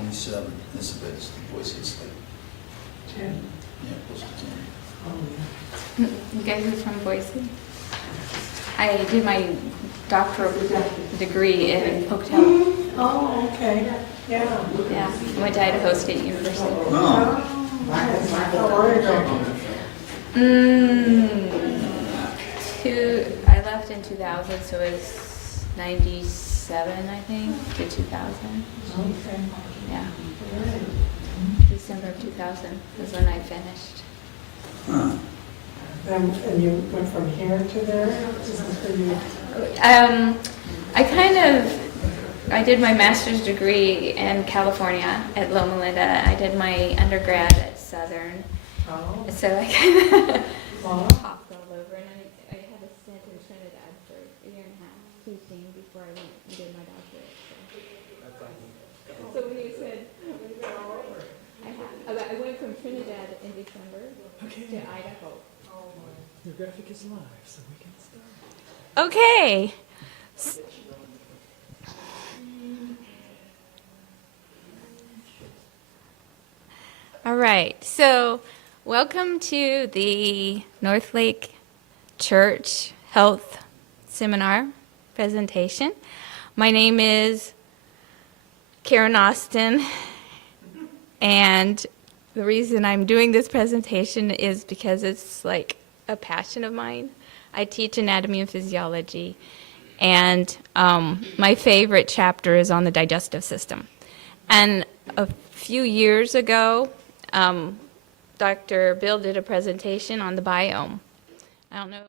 27. That's the best. Boise State. 10. Yeah, close to 10. Oh, You guys are from Boise? I did my doctoral degree in public health. yeah. Oh, okay. Yeah. Yeah, I went to Idaho State University. Oh, How are you going? I left in 2000, so it was 97, I think, to 2000. Okay. Yeah, All right. December of 2000 was when I finished. huh. And you went from here to there? Or you, I did my master's degree in California at Loma Linda. I did my undergrad at Southern. oh, So I kind of well, hopped all over, and I had a stint in Trinidad for a year and a half teaching before I went and did my doctorate. So when you said, I went from Trinidad in December to Idaho. The graphic is live, so we can start. Okay. All right. So, welcome to the North Lake Church Health Seminar presentation. My name is Karen Austin, and the reason I'm doing this presentation is because it's like a passion of mine. I teach anatomy and physiology, and my favorite chapter is on the digestive system. And a few years ago, Dr. Bill did a presentation on the biome. I don't know.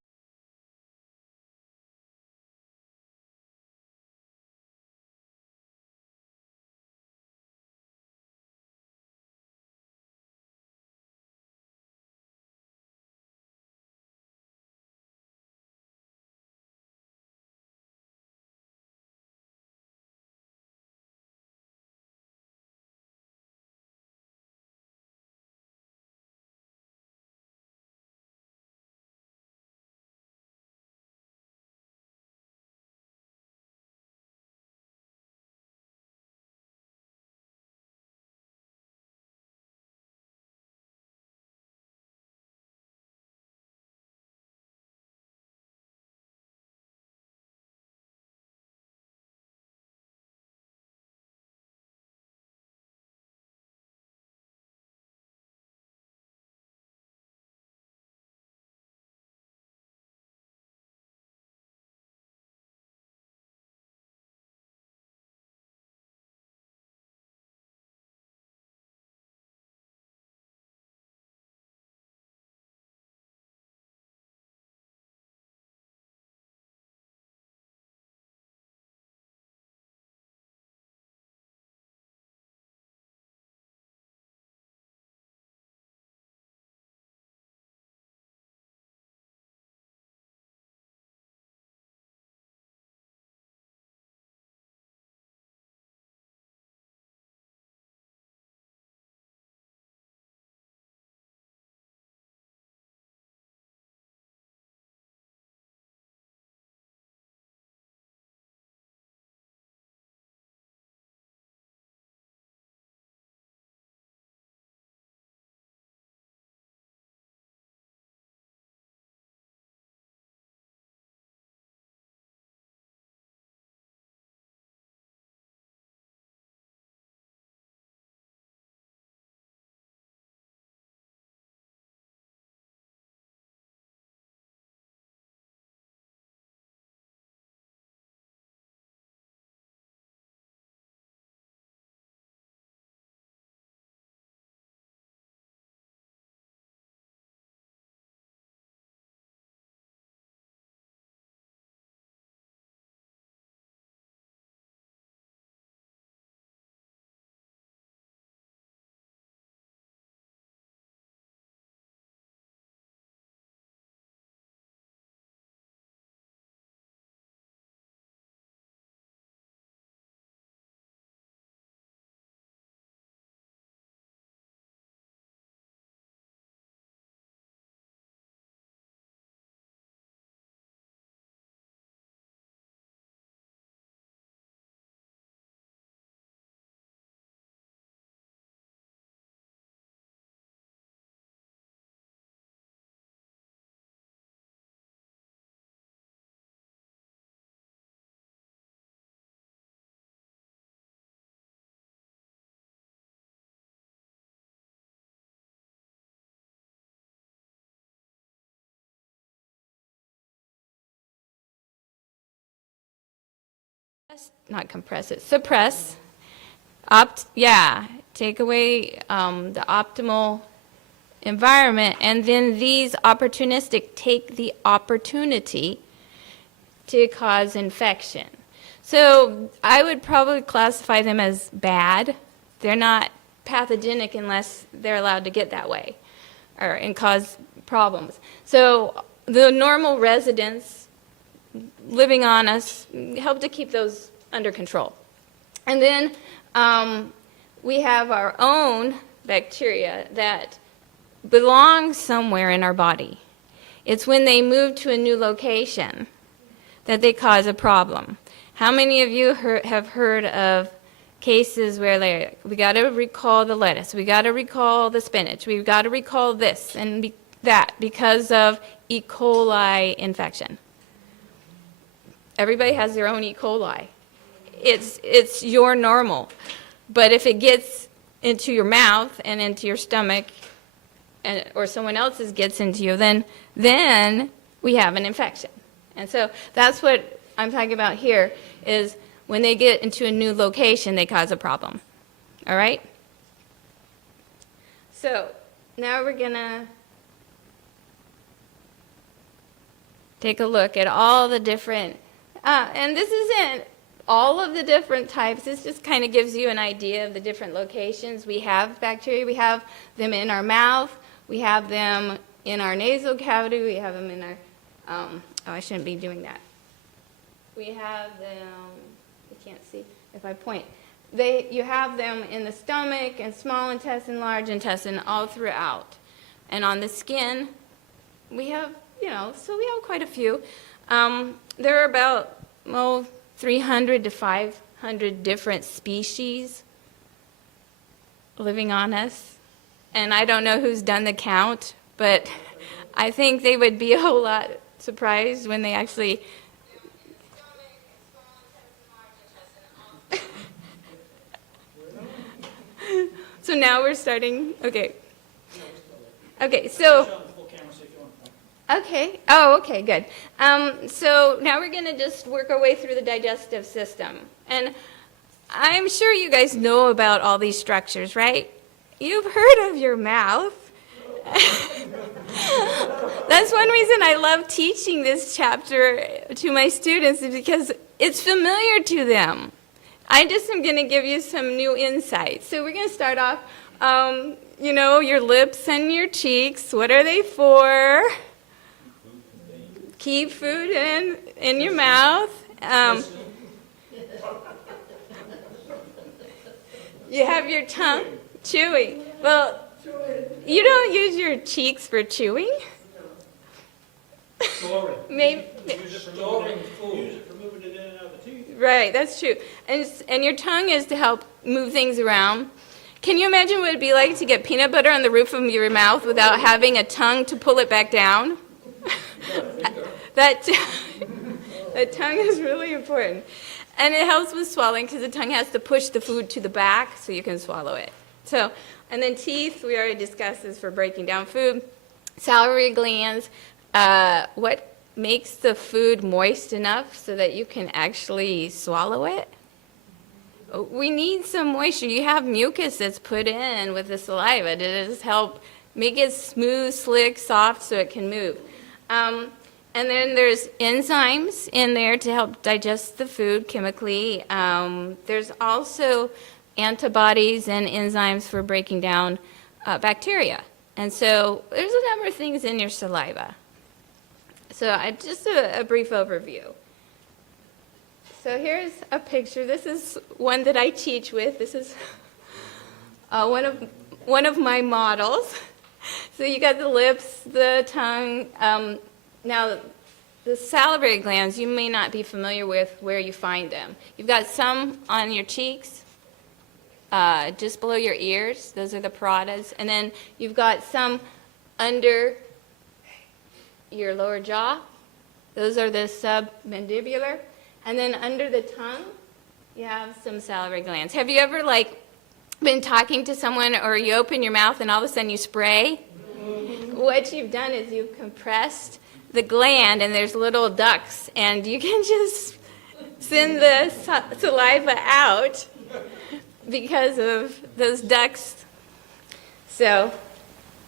not compress it, suppress, take away the optimal environment, and then these opportunistic take the opportunity to cause infection. So I would probably classify them as bad. They're not pathogenic unless they're allowed to get that way and cause problems. So the normal residents living on us help to keep those under control. And then we have our own bacteria that belong somewhere in our body. It's when they move to a new location that they cause a problem. How many of you have heard of cases where we got to recall the lettuce, we got to recall the spinach, we've got to recall this and that because of E. coli infection? Everybody has their own E. coli. It's your normal. But if it gets into your mouth and into your stomach, or someone else's gets into you, then we have an infection. And so that's what I'm talking about here, is when they get into a new location, they cause a problem. All right? So now we're going to take a look at all the different, and this isn't all of the different types. This just kind of gives you an idea of the different locations. We have bacteria. We have them in our mouth. We have them in our nasal cavity. We have them in our, I shouldn't be doing that. We have them, you can't see if I point. You have them in the stomach and small intestine, large intestine, all throughout. And on the skin, we have, so we have quite a few. There are about, 300 to 500 different species living on us. And I don't know who's done the count, but I think they would be a whole lot surprised when they actually... So now we're starting, okay. Okay, so... Okay. Oh, okay, good. So now we're going to just work our way through the digestive system. And I'm sure you guys know about all these structures, right? You've heard of your mouth. That's one reason I love teaching this chapter to my students, is because it's familiar to them. I just am going to give you some new insights. So we're going to start off, your lips and your cheeks. What are they for? Keep food in your mouth. You have your tongue chewing. Well, you don't use your cheeks for chewing. Storing. Maybe. Storing food. Use it for moving it in and out of the teeth. Right, that's true. And your tongue is to help move things around. Can you imagine what it'd be like to get peanut butter on the roof of your mouth without having a tongue to pull it back down? That tongue is really important. And it helps with swallowing because the tongue has to push the food to the back so you can swallow it. So, and then teeth, we already discussed this for breaking down food. Salivary glands, what makes the food moist enough so that you can actually swallow it? We need some moisture. You have mucus that's put in with the saliva to just help make it smooth, slick, soft so it can move. And then there's enzymes in there to help digest the food chemically. There's also antibodies and enzymes for breaking down bacteria. And so there's a number of things in your saliva. So just a brief overview. So here's a picture. This is one that I teach with. This is one of my models. So you got the lips, the tongue. Now, the salivary glands, you may not be familiar with where you find them. You've got some on your cheeks, just below your ears. Those are the parotids. And then you've got some under your lower jaw. Those are the submandibular. And then under the tongue, you have some salivary glands. Have you ever, been talking to someone or you open your mouth and all of a sudden you spray? What you've done is you've compressed the gland, and there's little ducts, and you can just send the saliva out because of those ducts. So,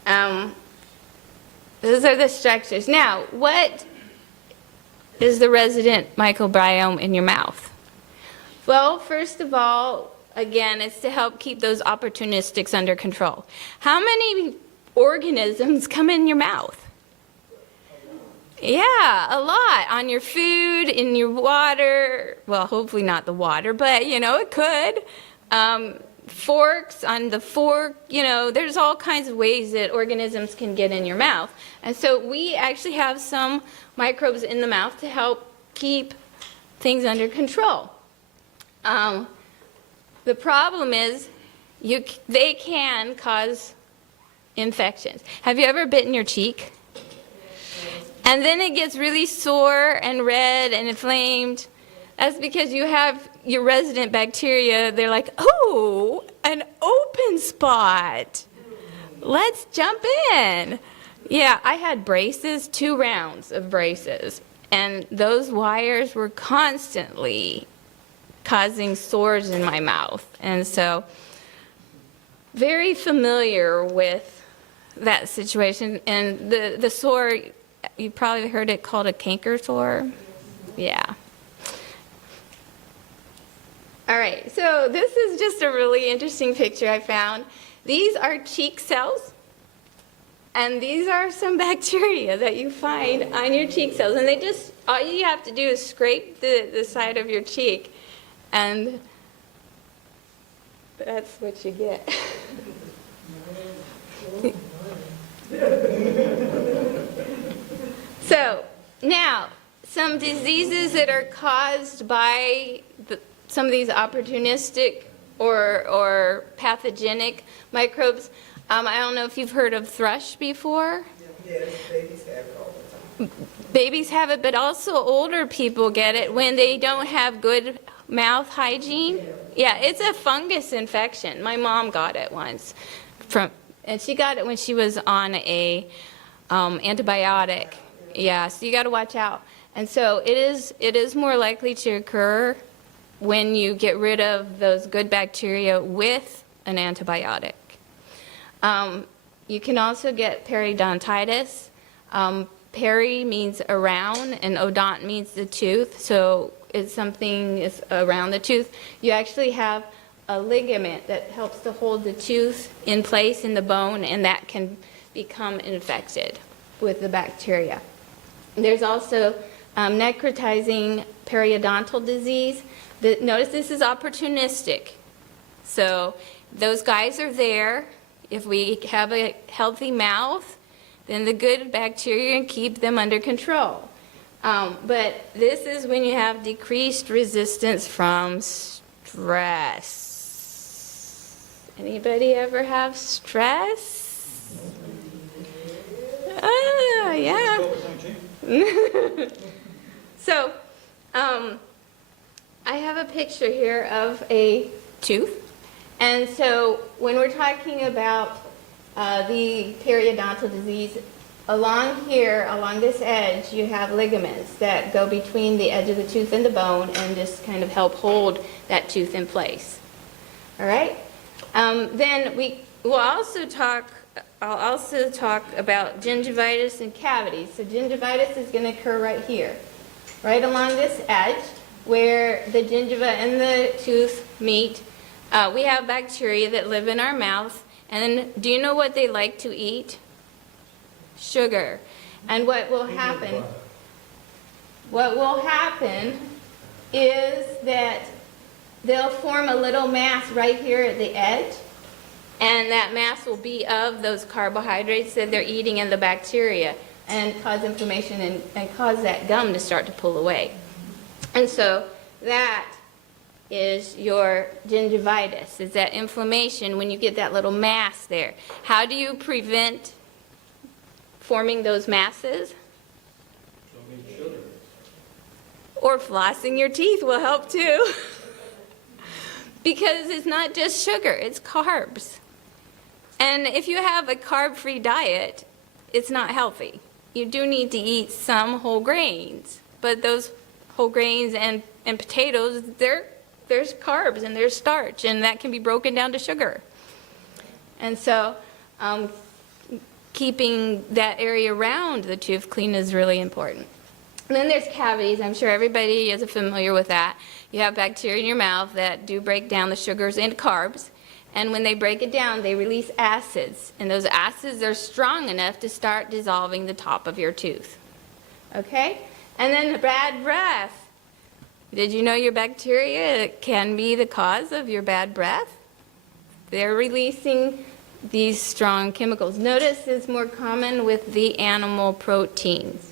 those are the structures. Now, what is the resident microbiome in your mouth? Well, first of all, again, it's to help keep those opportunistics under control. How many organisms come in your mouth? Yeah, a lot. On your food, in your water. Well, hopefully not the water, but, it could. Forks, on the fork, there's all kinds of ways that organisms can get in your mouth. And so we actually have some microbes in the mouth to help keep things under control. The problem is they can cause infections. Have you ever bitten your cheek? And then it gets really sore and red and inflamed. That's because you have your resident bacteria. They're like, oh, an open spot. Let's jump in. Yeah, I had braces, 2 rounds of braces. And those wires were constantly causing sores in my mouth. And so, very familiar with that situation. And the sore, you probably heard it called a canker sore. Yeah. All right, so this is just a really interesting picture I found. These are cheek cells, and these are some bacteria that you find on your cheek cells. And all you have to do is scrape the side of your cheek, and that's what you get. So, now, some diseases that are caused by some of these opportunistic or pathogenic microbes. I don't know if you've heard of thrush before. Yes, babies have it all the time. Babies have it, but also older people get it when they don't have good mouth hygiene. Yeah, it's a fungus infection. My mom got it once, and she got it when she was on a antibiotic. Yeah, so you got to watch out. And so it is more likely to occur when you get rid of those good bacteria with an antibiotic. You can also get periodontitis. Peri means around, and odont means the tooth. So if something is around the tooth, you actually have a ligament that helps to hold the tooth in place in the bone, and that can become infected with the bacteria. There's also necrotizing periodontal disease. Notice this is opportunistic. So those guys are there. If we have a healthy mouth, then the good bacteria can keep them under control. But this is when you have decreased resistance from stress. Anybody ever have stress? Ah, yeah. So, I have a picture here of a tooth. And so when we're talking about the periodontal disease, along here, along this edge, you have ligaments that go between the edge of the tooth and the bone and just kind of help hold that tooth in place. All right? Then I'll also talk about gingivitis and cavities. So gingivitis is going to occur right here, right along this edge where the gingiva and the tooth meet. We have bacteria that live in our mouth, and do you know what they like to eat? Sugar. And what will happen? What will happen is that they'll form a little mass right here at the edge, and that mass will be of those carbohydrates that they're eating and the bacteria, and cause inflammation and cause that gum to start to pull away. And so that is your gingivitis, is that inflammation when you get that little mass there. How do you prevent forming those masses? Or flossing your teeth will help too. Because it's not just sugar, it's carbs. And if you have a carb-free diet, it's not healthy. You do need to eat some whole grains, but those whole grains and and potatoes, there's carbs and there's starch, and that can be broken down to sugar. And so keeping that area around the tooth clean is really important. And then there's cavities. I'm sure everybody is familiar with that. You have bacteria in your mouth that do break down the sugars into carbs. And when they break it down, they release acids. And those acids are strong enough to start dissolving the top of your tooth. Okay? And then the bad breath. Did you know your bacteria can be the cause of your bad breath? They're releasing these strong chemicals. Notice it's more common with the animal proteins.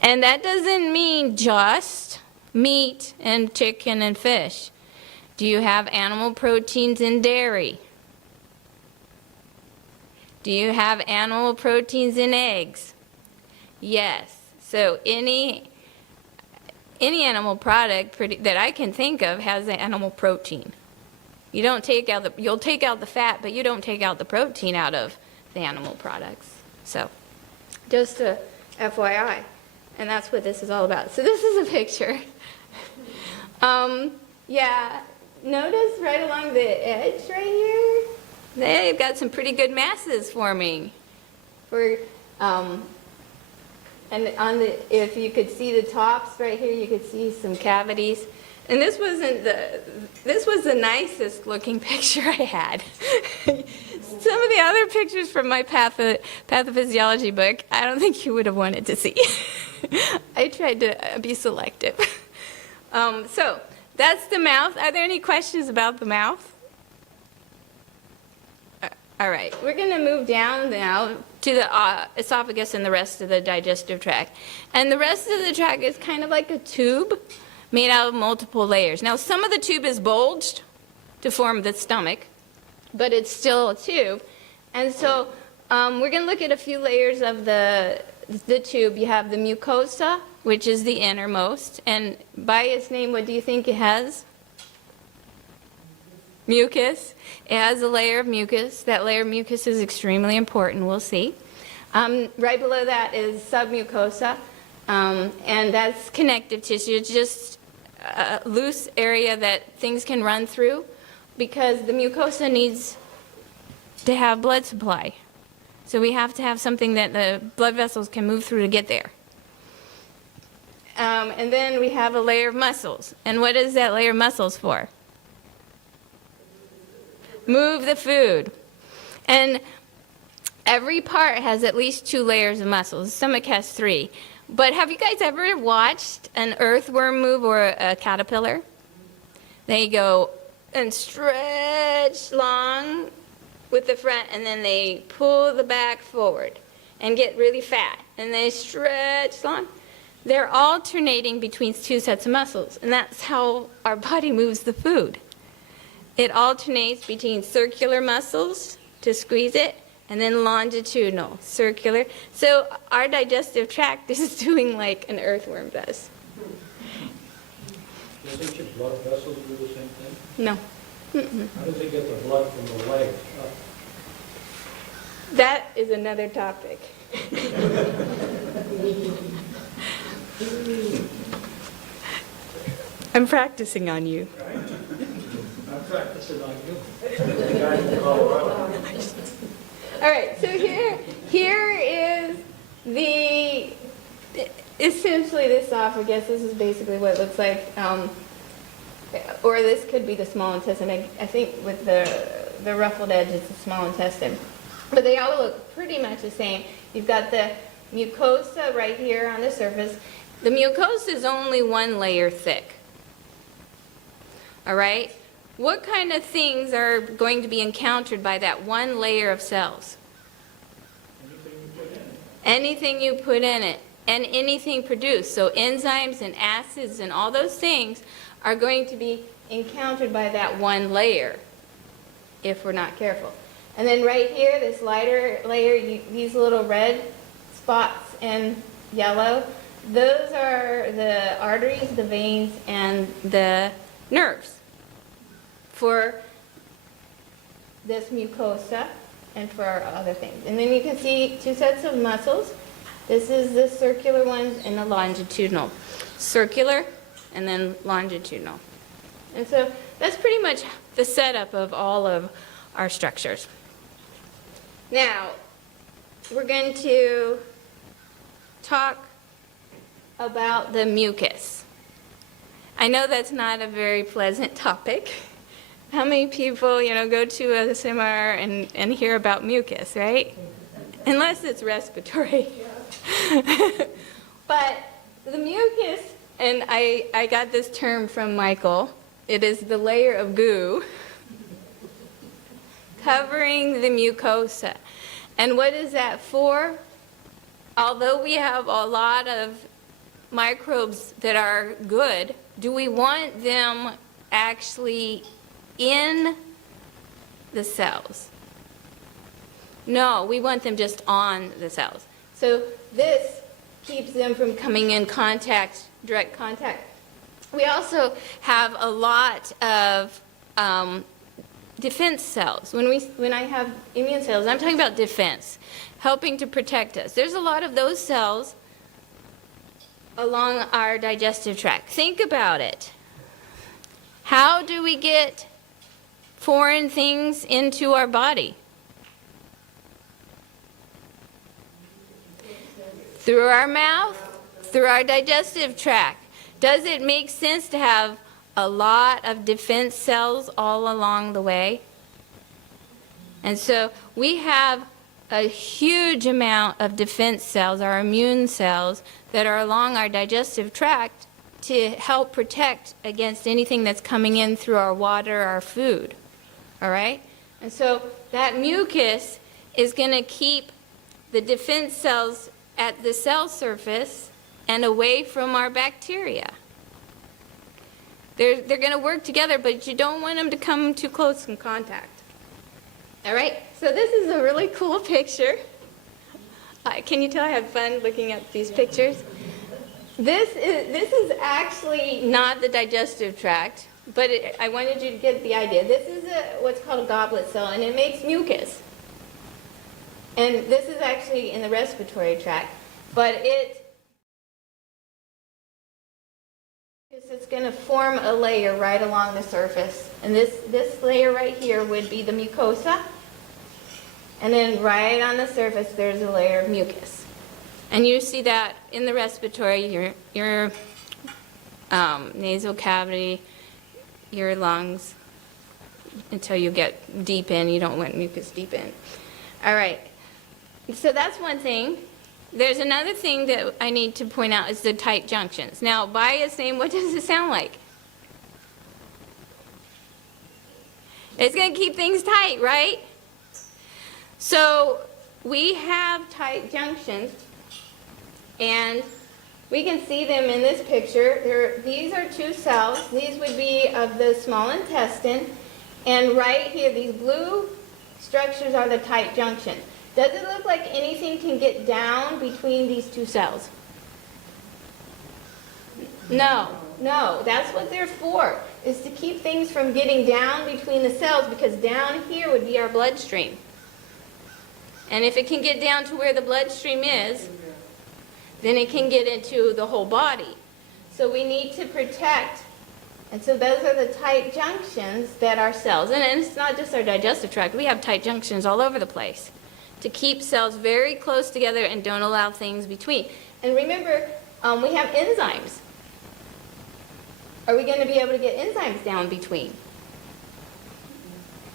And that doesn't mean just meat and chicken and fish. Do you have animal proteins in dairy? Do you have animal proteins in eggs? Yes. So any animal product that I can think of has an animal protein. You'll take out the fat, but you don't take out the protein out of the animal products. So just a FYI. And that's what this is all about. So this is a picture. Yeah, notice right along the edge right here, they've got some pretty good masses forming. And if you could see the tops right here, you could see some cavities. And this was the nicest looking picture I had. Some of the other pictures from my pathophysiology book, I don't think you would have wanted to see. I tried to be selective. So that's the mouth. Are there any questions about the mouth? All right, we're going to move down now to the esophagus and the rest of the digestive tract. And the rest of the tract is kind of like a tube made out of multiple layers. Now, some of the tube is bulged to form the stomach, but it's still a tube. And so we're going to look at a few layers of the tube. You have the mucosa, which is the innermost. And by its name, what do you think it has? Mucus. It has a layer of mucus. That layer of mucus is extremely important, we'll see. Right below that is submucosa, and that's connective tissue. It's just a loose area that things can run through because the mucosa needs to have blood supply. So we have to have something that the blood vessels can move through to get there. And then we have a layer of muscles. And what is that layer of muscles for? Move the food. And every part has at least 2 layers of muscles. The stomach has 3. But have you guys ever watched an earthworm move or a caterpillar? They go and stretch long with the front, and then they pull the back forward and get really fat. And they stretch long. They're alternating between 2 sets of muscles, and that's how our body moves the food. It alternates between circular muscles to squeeze it, and then longitudinal, circular. So our digestive tract is doing like an earthworm does. Doesn't your blood vessels do the same thing? No. How does it get the blood from the legs up? That is another topic. I'm practicing on you. I'm practicing on you. The guy from Colorado. All right, so here is essentially the esophagus. This is basically what it looks like. Or this could be the small intestine. I think with the ruffled edge, it's the small intestine. But they all look pretty much the same. You've got the mucosa right here on the surface. The mucosa is only 1 layer thick. All right? What kind of things are going to be encountered by that 1 layer of cells? Anything you put in it. And anything produced. So enzymes and acids and all those things are going to be encountered by that 1 layer if we're not careful. And then right here, this lighter layer, these little red spots in yellow, those are the arteries, the veins, and the nerves for this mucosa and for our other things. And then you can see 2 sets of muscles. This is the circular ones and the longitudinal. Circular and then longitudinal. And so that's pretty much the setup of all of our structures. Now, we're going to talk about the mucus. I know that's not a very pleasant topic. How many people, go to a seminar and hear about mucus, right? Unless it's respiratory. But the mucus, and I got this term from Michael, it is the layer of goo covering the mucosa. And what is that for? Although we have a lot of microbes that are good, do we want them actually in the cells? No, we want them just on the cells. So this keeps them from coming in contact, direct contact. We also have a lot of defense cells. When I have immune cells, I'm talking about defense, helping to protect us. There's a lot of those cells along our digestive tract. Think about it. How do we get foreign things into our body? Through our mouth, through our digestive tract. Does it make sense to have a lot of defense cells all along the way? And so we have a huge amount of defense cells, our immune cells, that are along our digestive tract to help protect against anything that's coming in through our water, our food. All right? And so that mucus is going to keep the defense cells at the cell surface and away from our bacteria. They're going to work together, but you don't want them to come too close in contact. All right? So this is a really cool picture. Can you tell I have fun looking at these pictures? This is actually not the digestive tract, but I wanted you to get the idea. This is what's called a goblet cell, and it makes mucus. And this is actually in the respiratory tract, but it's going to form a layer right along the surface. And this layer right here would be the mucosa. And then right on the surface, there's a layer of mucus. And you see that in the respiratory, your nasal cavity, your lungs, until you get deep in. You don't want mucus deep in. All right. So that's one thing. There's another thing that I need to point out is the tight junctions. Now, by its name, what does it sound like? It's going to keep things tight, right? So we have tight junctions, and we can see them in this picture. These are two cells. These would be of the small intestine, and right here, these blue structures are the tight junctions. Does it look like anything can get down between these two cells? No, that's what they're for, is to keep things from getting down between the cells, because down here would be our bloodstream. And if it can get down to where the bloodstream is, then it can get into the whole body. So we need to protect. And so those are the tight junctions that our cells, and it's not just our digestive tract, we have tight junctions all over the place to keep cells very close together and don't allow things between. And remember, we have enzymes. Are we going to be able to get enzymes down between?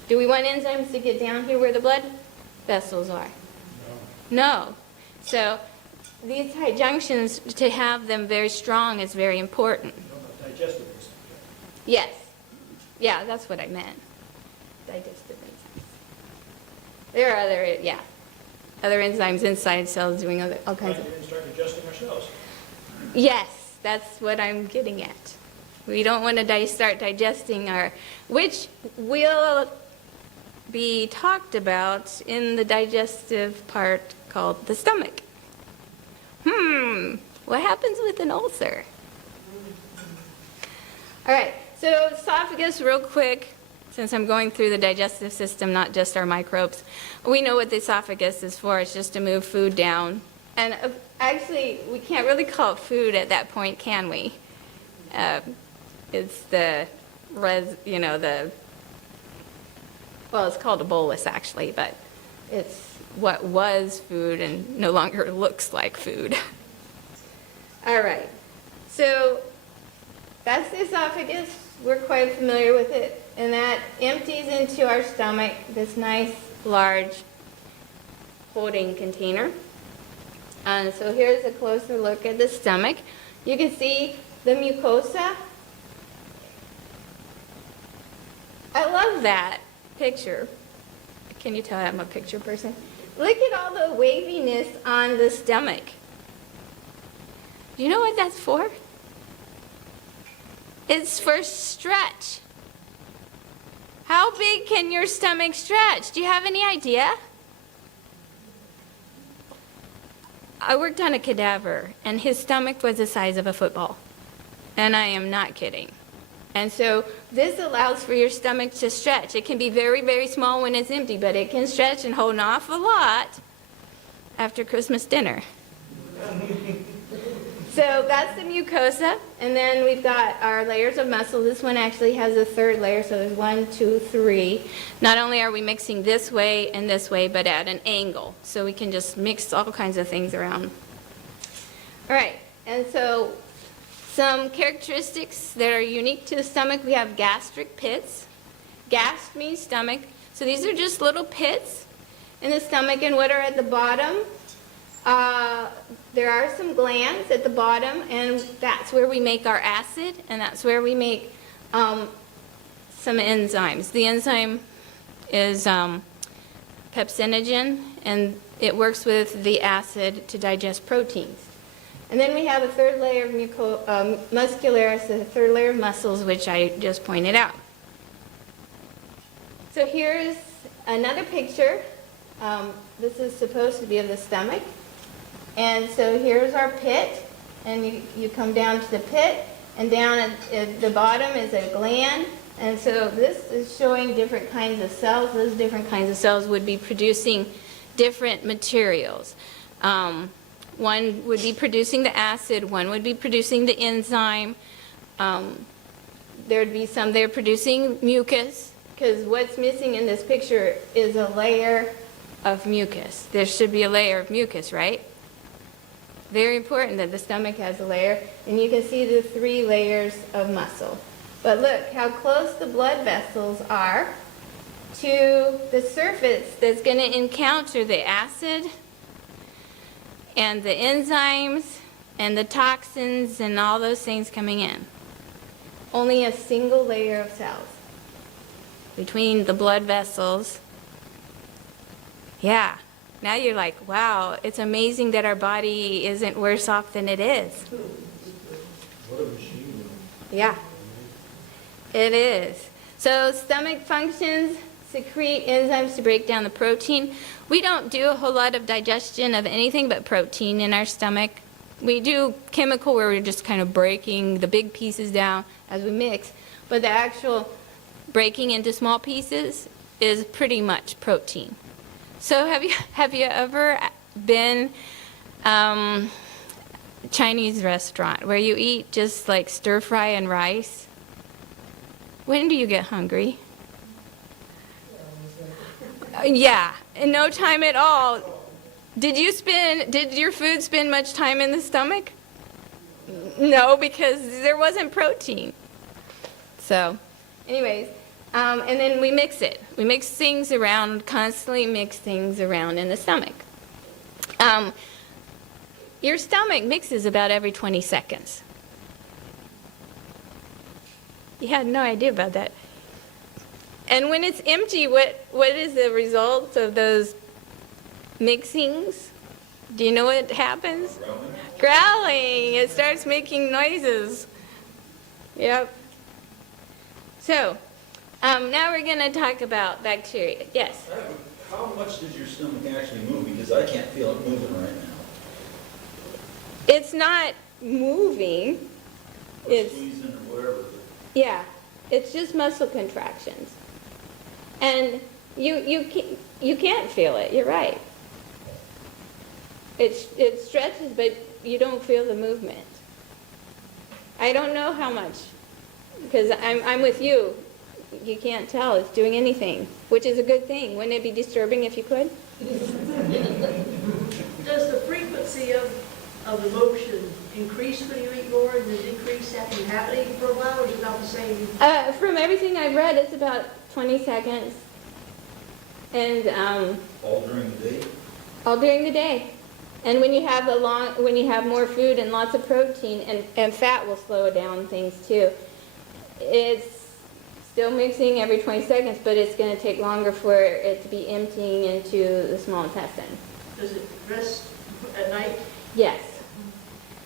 Do we want enzymes to get down here where the blood vessels are? No. So these tight junctions, to have them very strong is very important. Digestive enzymes. Yes. Yeah, that's what I meant. Digestive enzymes. There are other enzymes inside cells doing all kinds of... We didn't start digesting ourselves. Yes, that's what I'm getting at. We don't want to start digesting which will be talked about in the digestive part called the stomach. What happens with an ulcer? All right, so esophagus real quick, since I'm going through the digestive system, not just our microbes. We know what the esophagus is for. It's just to move food down. And actually, we can't really call it food at that point, can we? It's the well, it's called a bolus actually, but it's what was food and no longer looks like food. All right, so that's the esophagus. We're quite familiar with it, and that empties into our stomach, this nice large holding container. So here's a closer look at the stomach. You can see the mucosa. I love that picture. Can you tell I'm a picture person? Look at all the waviness on the stomach. Do you know what that's for? It's for stretch. How big can your stomach stretch? Do you have any idea? I worked on a cadaver, and his stomach was the size of a football. And I am not kidding. And so this allows for your stomach to stretch. It can be very, very small when it's empty, but it can stretch and hold an awful lot after Christmas dinner. So that's the mucosa, and then we've got our layers of muscle. This one actually has a third layer, so there's 1, 2, 3. Not only are we mixing this way and this way, but at an angle, so we can just mix all kinds of things around. All right, and so some characteristics that are unique to the stomach, we have gastric pits. Gast means stomach, so these are just little pits in the stomach, and what are at the bottom? There are some glands at the bottom, and that's where we make our acid, and that's where we make some enzymes. The enzyme is pepsinogen, and it works with the acid to digest proteins. And then we have a third layer of muscularis, a third layer of muscles, which I just pointed out. So here's another picture. This is supposed to be of the stomach. And so here's our pit, and you come down to the pit, and down at the bottom is a gland. And so this is showing different kinds of cells. Those different kinds of cells would be producing different materials. One would be producing the acid, one would be producing the enzyme. There'd be some there producing mucus, because what's missing in this picture is a layer of mucus. There should be a layer of mucus, right? Very important that the stomach has a layer, and you can see the 3 layers of muscle. But look how close the blood vessels are to the surface that's going to encounter the acid and the enzymes and the toxins and all those things coming in. Only a single layer of cells between the blood vessels. Yeah. Now you're like, wow, it's amazing that our body isn't worse off than it is. What a machine. Yeah, it is. So stomach functions, secrete enzymes to break down the protein. We don't do a whole lot of digestion of anything but protein in our stomach. We do chemical where we're just kind of breaking the big pieces down as we mix, but the actual breaking into small pieces is pretty much protein. So have you ever been Chinese restaurant where you eat just like stir fry and rice? When do you get hungry? Yeah, in no time at all. Did your food spend much time in the stomach? No, because there wasn't protein. So, anyways. And then we mix it. We mix things around, constantly mix things around in the stomach. Your stomach mixes about every 20 seconds. You had no idea about that. And when it's empty, what is the result of those mixings? Do you know what happens? Growling. It starts making noises. Yep. So, now we're going to talk about bacteria. Yes? How much does your stomach actually move? Because I can't feel it moving right now. It's not moving. Or It's, squeezing or whatever. yeah, it's just muscle contractions. And you can't feel it. You're right. It stretches, but you don't feel the movement. I don't know how much, because I'm with you. You can't tell it's doing anything, which is a good thing. Wouldn't it be disturbing if you could? Does the frequency of the motion increase when you eat more and then decrease after you haven't eaten for a while, or is it about the same? From everything I've read, it's about 20 seconds. And All during the day? all during the day. And when you have when you have more food and lots of protein, and fat will slow down things too. It's still mixing every 20 seconds, but it's going to take longer for it to be emptying into the small intestine. Does it rest at night? Yes.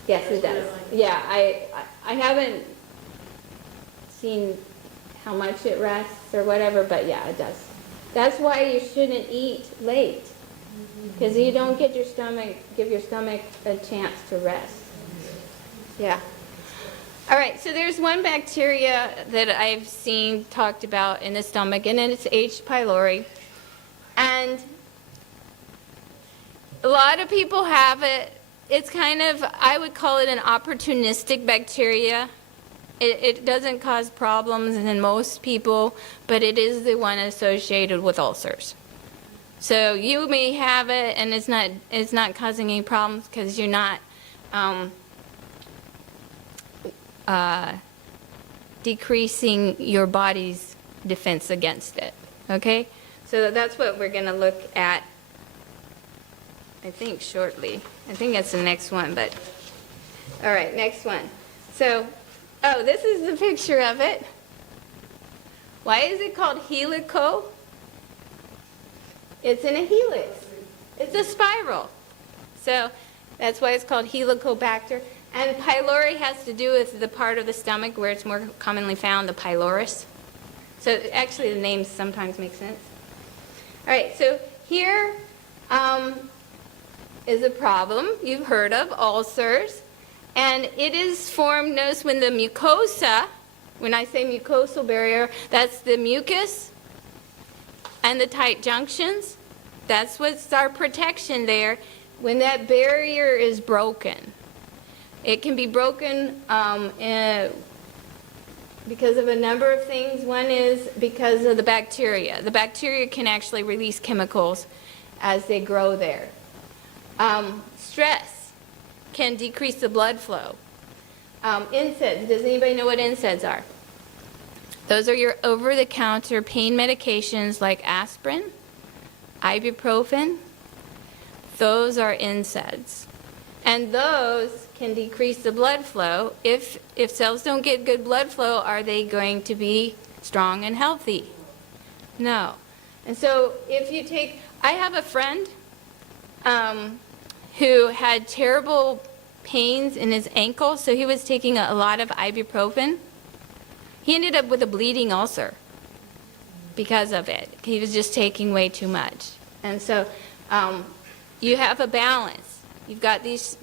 Yes, it Rest at does. night? Yeah, I haven't seen how much it rests or whatever, but yeah, it does. That's why you shouldn't eat late, because you don't give your stomach a chance to rest. Yeah. All right, so there's one bacteria that I've seen talked about in the stomach, and it's H. pylori. And a lot of people have it. It's kind of, I would call it an opportunistic bacteria. It doesn't cause problems in most people, but it is the one associated with ulcers. So you may have it, and it's not causing any problems because you're not decreasing your body's defense against it. Okay? So that's what we're going to look at, I think, shortly. I think that's the next one, but all right, next one. So, oh, this is the picture of it. Why is it called helico? It's in a helix. It's a spiral. So that's why it's called Helicobacter. And pylori has to do with the part of the stomach where it's more commonly found, the pylorus. So actually the names sometimes make sense. All right, so here is a problem you've heard of, ulcers. And it is formed, notice when the mucosa, when I say mucosal barrier, that's the mucus and the tight junctions. That's what's our protection there. When that barrier is broken, it can be broken because of a number of things. One is because of the bacteria. The bacteria can actually release chemicals as they grow there. Stress can decrease the blood flow. NSAIDs, does anybody know what NSAIDs are? Those are your over-the-counter pain medications like aspirin, ibuprofen. Those are NSAIDs. And those can decrease the blood flow. If cells don't get good blood flow, are they going to be strong and healthy? No. And so if you take, I have a friend who had terrible pains in his ankle, so he was taking a lot of ibuprofen. He ended up with a bleeding ulcer because of it. He was just taking way too much. And so you have a balance. You've got these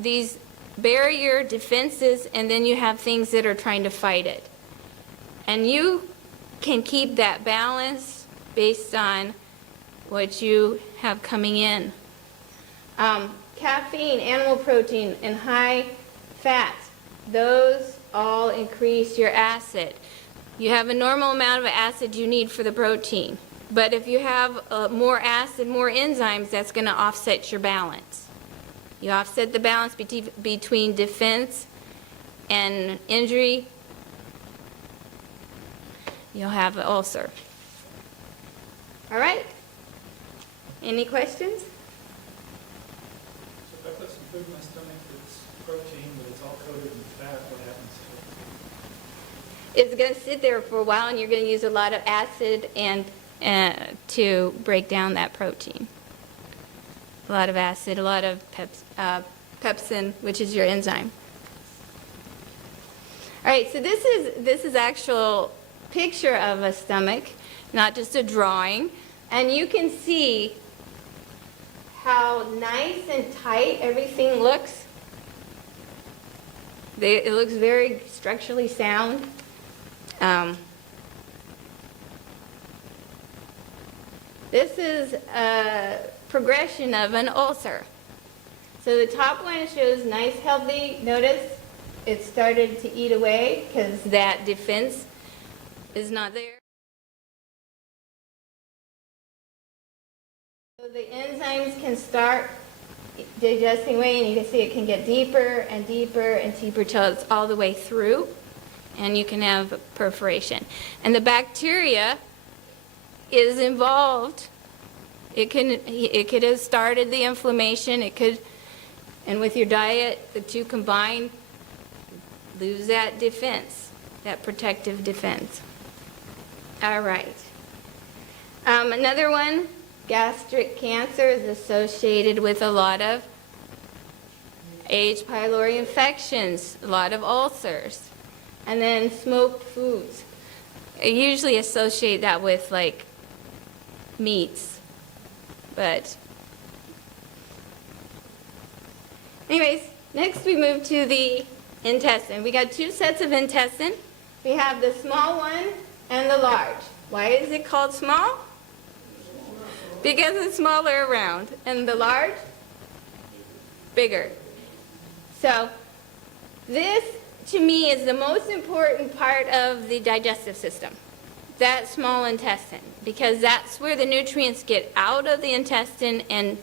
barrier defenses, and then you have things that are trying to fight it. And you can keep that balance based on what you have coming in. Caffeine, animal protein, and high fat, those all increase your acid. You have a normal amount of acid you need for the protein. But if you have more acid, more enzymes, that's going to offset your balance. You offset the balance between defense and injury, you'll have an ulcer. All right? Any questions? So if I put some food in my stomach that's protein, but it's all coated in fat, what happens to it? It's going to sit there for a while, and you're going to use a lot of acid and to break down that protein. A lot of acid, a lot of pepsin, which is your enzyme. All right, so this is actual picture of a stomach, not just a drawing, and you can see how nice and tight everything looks. It looks very structurally sound. This is a progression of an ulcer. So the top one shows nice, healthy, notice it started to eat away because that defense is not there. So the enzymes can start digesting away, and you can see it can get deeper and deeper and deeper till it's all the way through, and you can have perforation. And the bacteria is involved. It could have started the inflammation. It could, and with your diet, the two combined, lose that defense, that protective defense. All right. Another one, gastric cancer is associated with a lot of H. pylori infections, a lot of ulcers, and then smoked foods. I usually associate that with like meats, but anyways, next we move to the intestine. We got two sets of intestine. We have the small one and the large. Why is it called small? Because it's smaller around. And the large? Bigger. So this, to me, is the most important part of the digestive system. That small intestine. Because that's where the nutrients get out of the intestine and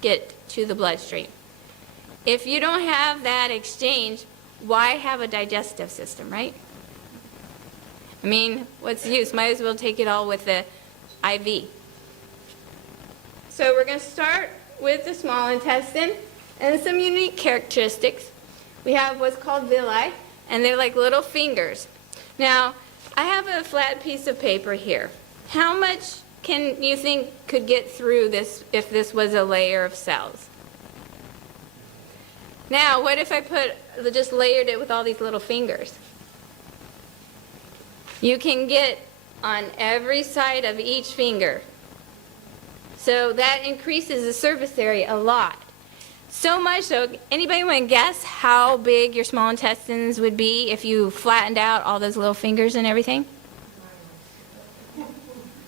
get to the bloodstream. If you don't have that exchange, why have a digestive system, right? I mean, what's the use? Might as well take it all with the IV. So we're going to start with the small intestine and some unique characteristics. We have what's called villi, and they're like little fingers. Now, I have a flat piece of paper here. How much can you think could get through this if this was a layer of cells? Now, what if I just layered it with all these little fingers? You can get on every side of each finger. So that increases the surface area a lot. So much so, anybody want to guess how big your small intestines would be if you flattened out all those little fingers and everything?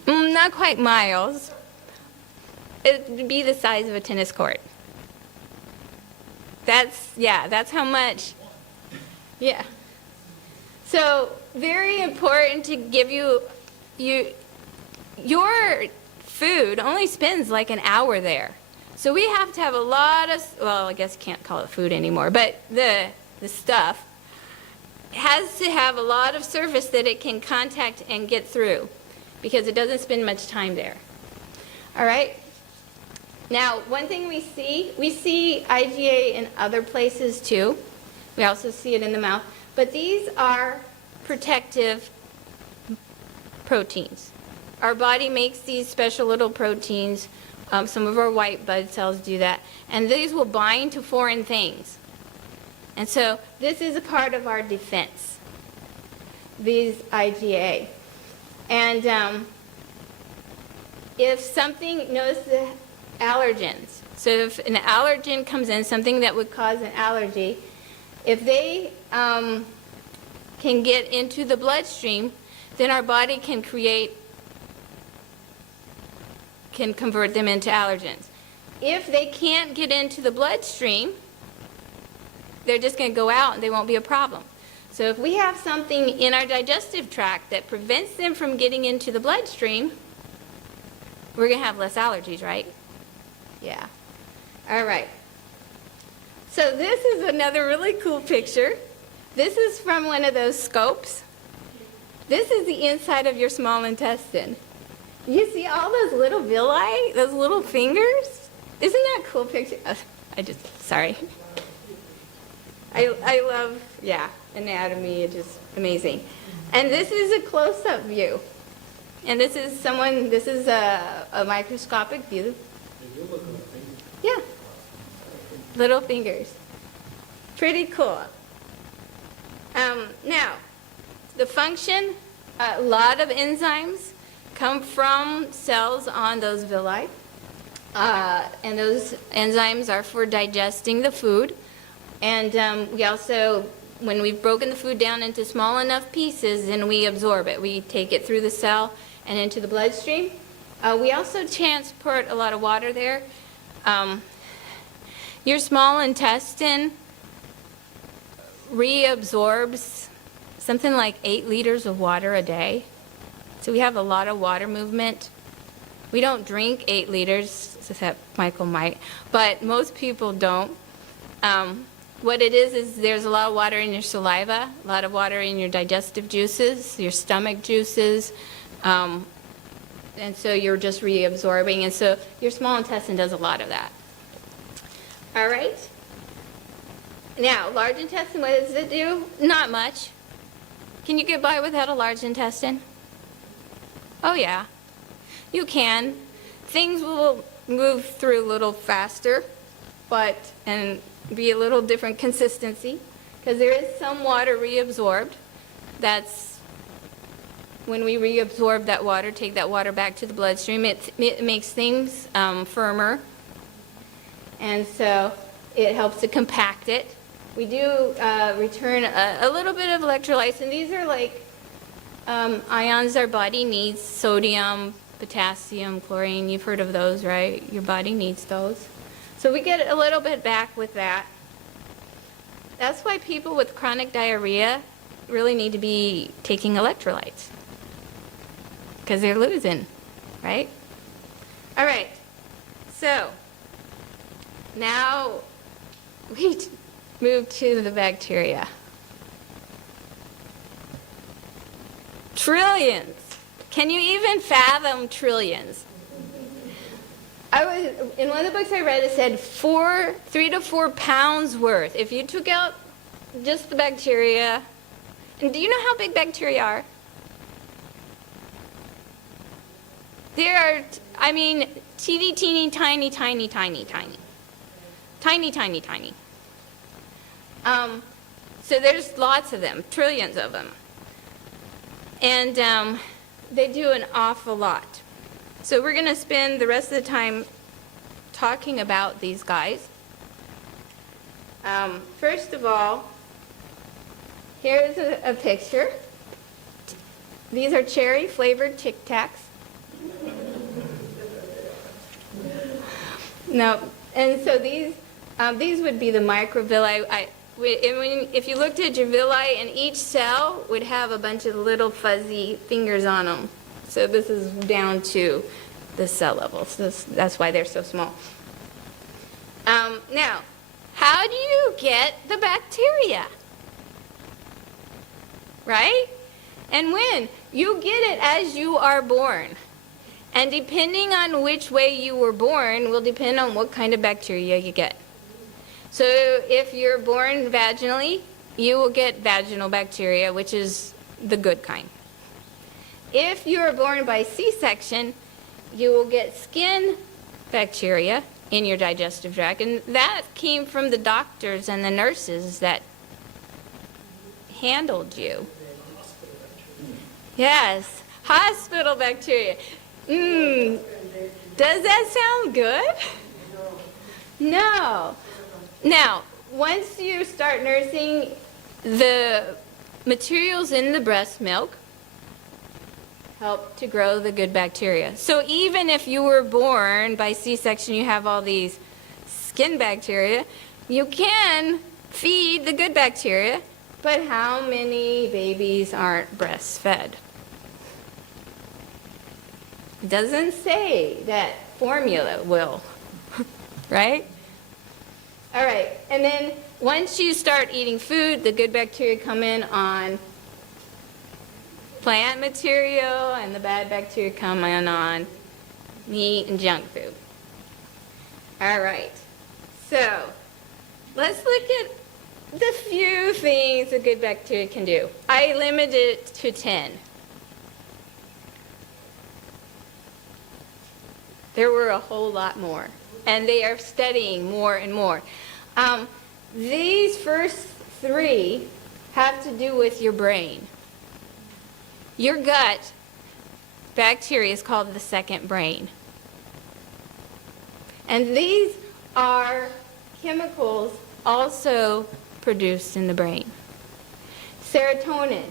Not quite miles. It would be the size of a tennis court. That's how much. Yeah. So very important to give your food only spends like an hour there. So we have to have a lot of, well, I guess you can't call it food anymore, but the stuff has to have a lot of surface that it can contact and get through because it doesn't spend much time there. All right? Now, one thing we see IgA in other places too. We also see it in the mouth. But these are protective proteins. Our body makes these special little proteins. Some of our white blood cells do that. And these will bind to foreign things. And so this is a part of our defense, these IgA. And if something, notice the allergens. So if an allergen comes in, something that would cause an allergy, if they can get into the bloodstream, then our body can convert them into allergens. If they can't get into the bloodstream, they're just going to go out and they won't be a problem. So if we have something in our digestive tract that prevents them from getting into the bloodstream, we're going to have less allergies, right? Yeah. All right. So this is another really cool picture. This is from one of those scopes. This is the inside of your small intestine. You see all those little villi, those little fingers? Isn't that a cool picture? Sorry. I love, anatomy. It's just amazing. And this is a close-up view. And this is a microscopic view. Yeah. Little fingers. Pretty cool. Now, the function, a lot of enzymes come from cells on those villi. And those enzymes are for digesting the food. And we also, when we've broken the food down into small enough pieces, then we absorb it. We take it through the cell and into the bloodstream. We also transport a lot of water there. Your small intestine reabsorbs something like 8 liters of water a day. So we have a lot of water movement. We don't drink 8 liters, except Michael might, but most people don't. What it is there's a lot of water in your saliva, a lot of water in your digestive juices, your stomach juices, and so you're just reabsorbing, and so your small intestine does a lot of that. All right? Now, large intestine, what does it do? Not much. Can you get by without a large intestine? Oh, yeah. You can. Things will move through a little faster, and be a little different consistency, because there is some water reabsorbed. That's when we reabsorb that water, take that water back to the bloodstream, it makes things firmer, and so it helps to compact it. We do return a little bit of electrolytes, and these are like ions our body needs: sodium, potassium, chlorine. You've heard of those, right? Your body needs those. So we get a little bit back with that. That's why people with chronic diarrhea really need to be taking electrolytes, because they're losing, right? All right, so now we move to the bacteria. Trillions. Can you even fathom trillions? In one of the books I read, it said 3 to 4 pounds worth. If you took out just the bacteria, and do you know how big bacteria are? There are, teeny, teeny, tiny, tiny, tiny, tiny. Tiny, tiny, tiny. So there's lots of them, trillions of them. And they do an awful lot. So we're going to spend the rest of the time talking about these guys. First of all, here's a picture. These are cherry-flavored Tic Tacs. No, and so these would be the microvilli. If you looked at your villi, and each cell would have a bunch of little fuzzy fingers on them. So this is down to the cell level. So that's why they're so small. Now, how do you get the bacteria? Right? And when? You get it as you are born. And depending on which way you were born will depend on what kind of bacteria you get. So if you're born vaginally, you will get vaginal bacteria, which is the good kind. If you are born by C-section, you will get skin bacteria in your digestive tract, and that came from the doctors and the nurses that handled you. Yes, hospital bacteria. Does that sound good? No. Now, once you start nursing, the materials in the breast milk help to grow the good bacteria. So even if you were born by C-section, you have all these skin bacteria, you can feed the good bacteria, but how many babies aren't breastfed? It doesn't say that formula will, right? All right, and then once you start eating food, the good bacteria come in on plant material, and the bad bacteria come in on meat and junk food. All right, so let's look at the few things the good bacteria can do. I limited it to 10. There were a whole lot more, and they are studying more and more. These first 3 have to do with your brain. Your gut bacteria is called the second brain. And these are chemicals also produced in the brain. Serotonin,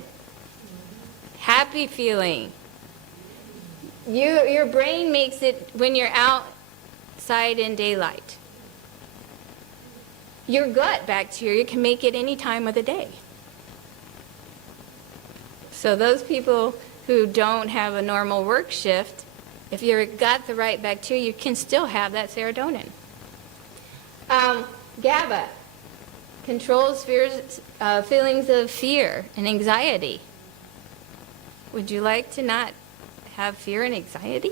happy feeling. Your brain makes it when you're outside in daylight. your gut bacteria can make it any time of the day. So those people who don't have a normal work shift, if you've got the right bacteria, you can still have that serotonin. GABA controls feelings of fear and anxiety. Would you like to not have fear and anxiety?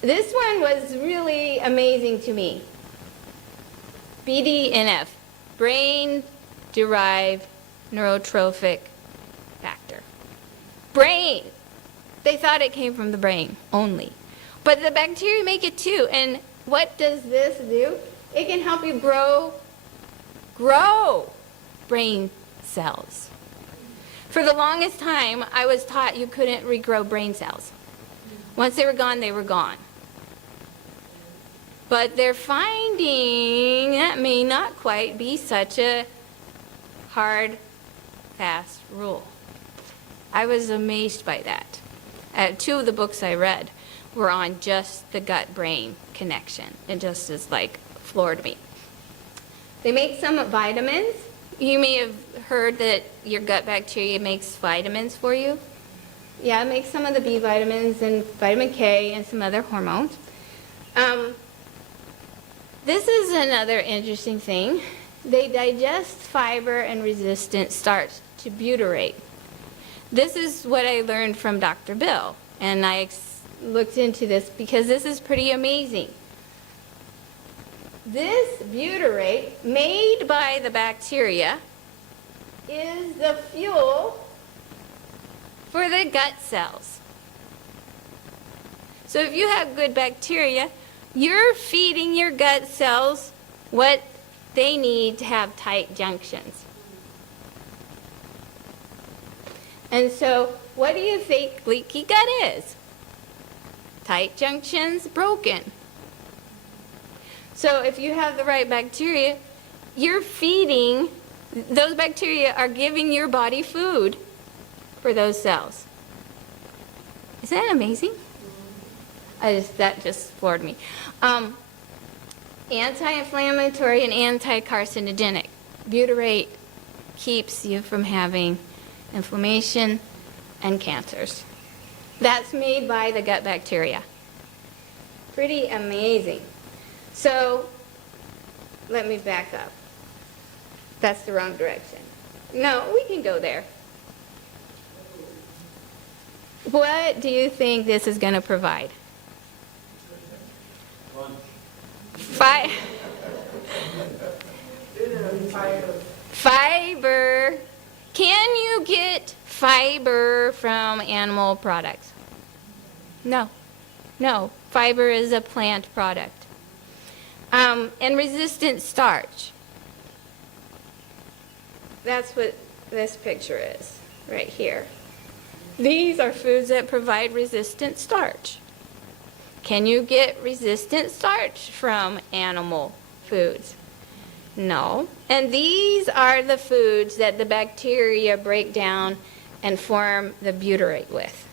This one was really amazing to me. BDNF, brain-derived neurotrophic factor. Brain. They thought it came from the brain only. But the bacteria make it too. And what does this do? It can help you grow brain cells. For the longest time, I was taught you couldn't regrow brain cells. Once they were gone, they were gone. But they're finding that may not quite be such a hard, fast rule. I was amazed by that. 2 of the books I read were on just the gut-brain connection. It just is like floored me. They make some vitamins. You may have heard that your gut bacteria makes vitamins for you. Yeah, it makes some of the B vitamins and vitamin K and some other hormones. This is another interesting thing. They digest fiber and resistant starch to butyrate. This is what I learned from Dr. Bill, and I looked into this because this is pretty amazing. This butyrate, made by the bacteria, is the fuel for the gut cells. So if you have good bacteria, you're feeding your gut cells what they need to have tight junctions. And so, what do you think leaky gut is? Tight junctions, broken. So if you have the right bacteria, you're feeding, those bacteria are giving your body food for those cells. Isn't that amazing? That just floored me. Anti-inflammatory and anti-carcinogenic. Butyrate keeps you from having inflammation and cancers. That's made by the gut bacteria. Pretty amazing. So, let me back up. That's the wrong direction. No, we can go there. What do you think this is going to provide? Fiber. Can you get fiber from animal products? No. No. Fiber is a plant product. And resistant starch. That's what this picture is, right here. These are foods that provide resistant starch. Can you get resistant starch from animal foods? No. And these are the foods that the bacteria break down and form the butyrate with.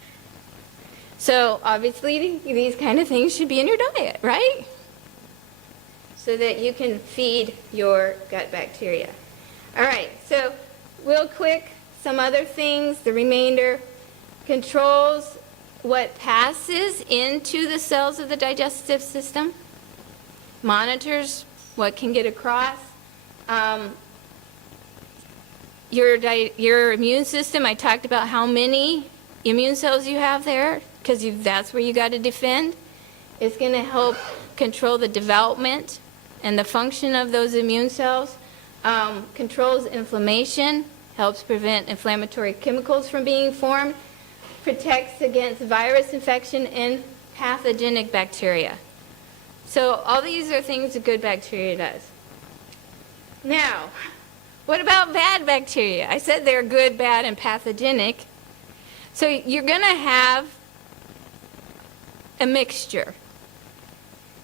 So obviously these kind of things should be in your diet, right? So that you can feed your gut bacteria. All right, so real quick, some other things. The remainder controls what passes into the cells of the digestive system, monitors what can get across. Your immune system, I talked about how many immune cells you have there, because that's where you got to defend. It's going to help control the development and the function of those immune cells. Controls inflammation, helps prevent inflammatory chemicals from being formed, protects against virus infection and pathogenic bacteria. So all these are things a good bacteria does. Now, what about bad bacteria? I said they're good, bad, and pathogenic. So you're going to have a mixture.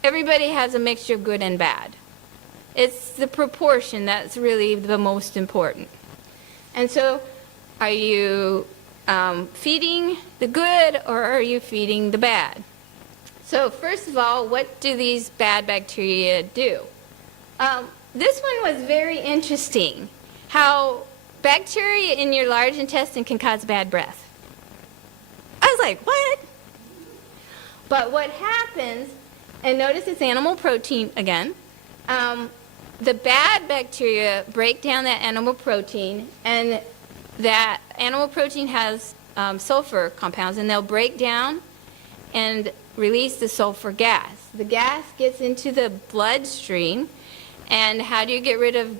Everybody has a mixture of good and bad. It's the proportion that's really the most important. And so are you feeding the good or are you feeding the bad? So first of all, what do these bad bacteria do? this one was very interesting, how bacteria in your large intestine can cause bad breath. I was like, what? But what happens, and notice it's animal protein again, the bad bacteria break down that animal protein, and that animal protein has sulfur compounds, and they'll break down and release the sulfur gas. The gas gets into the bloodstream, and how do you get rid of,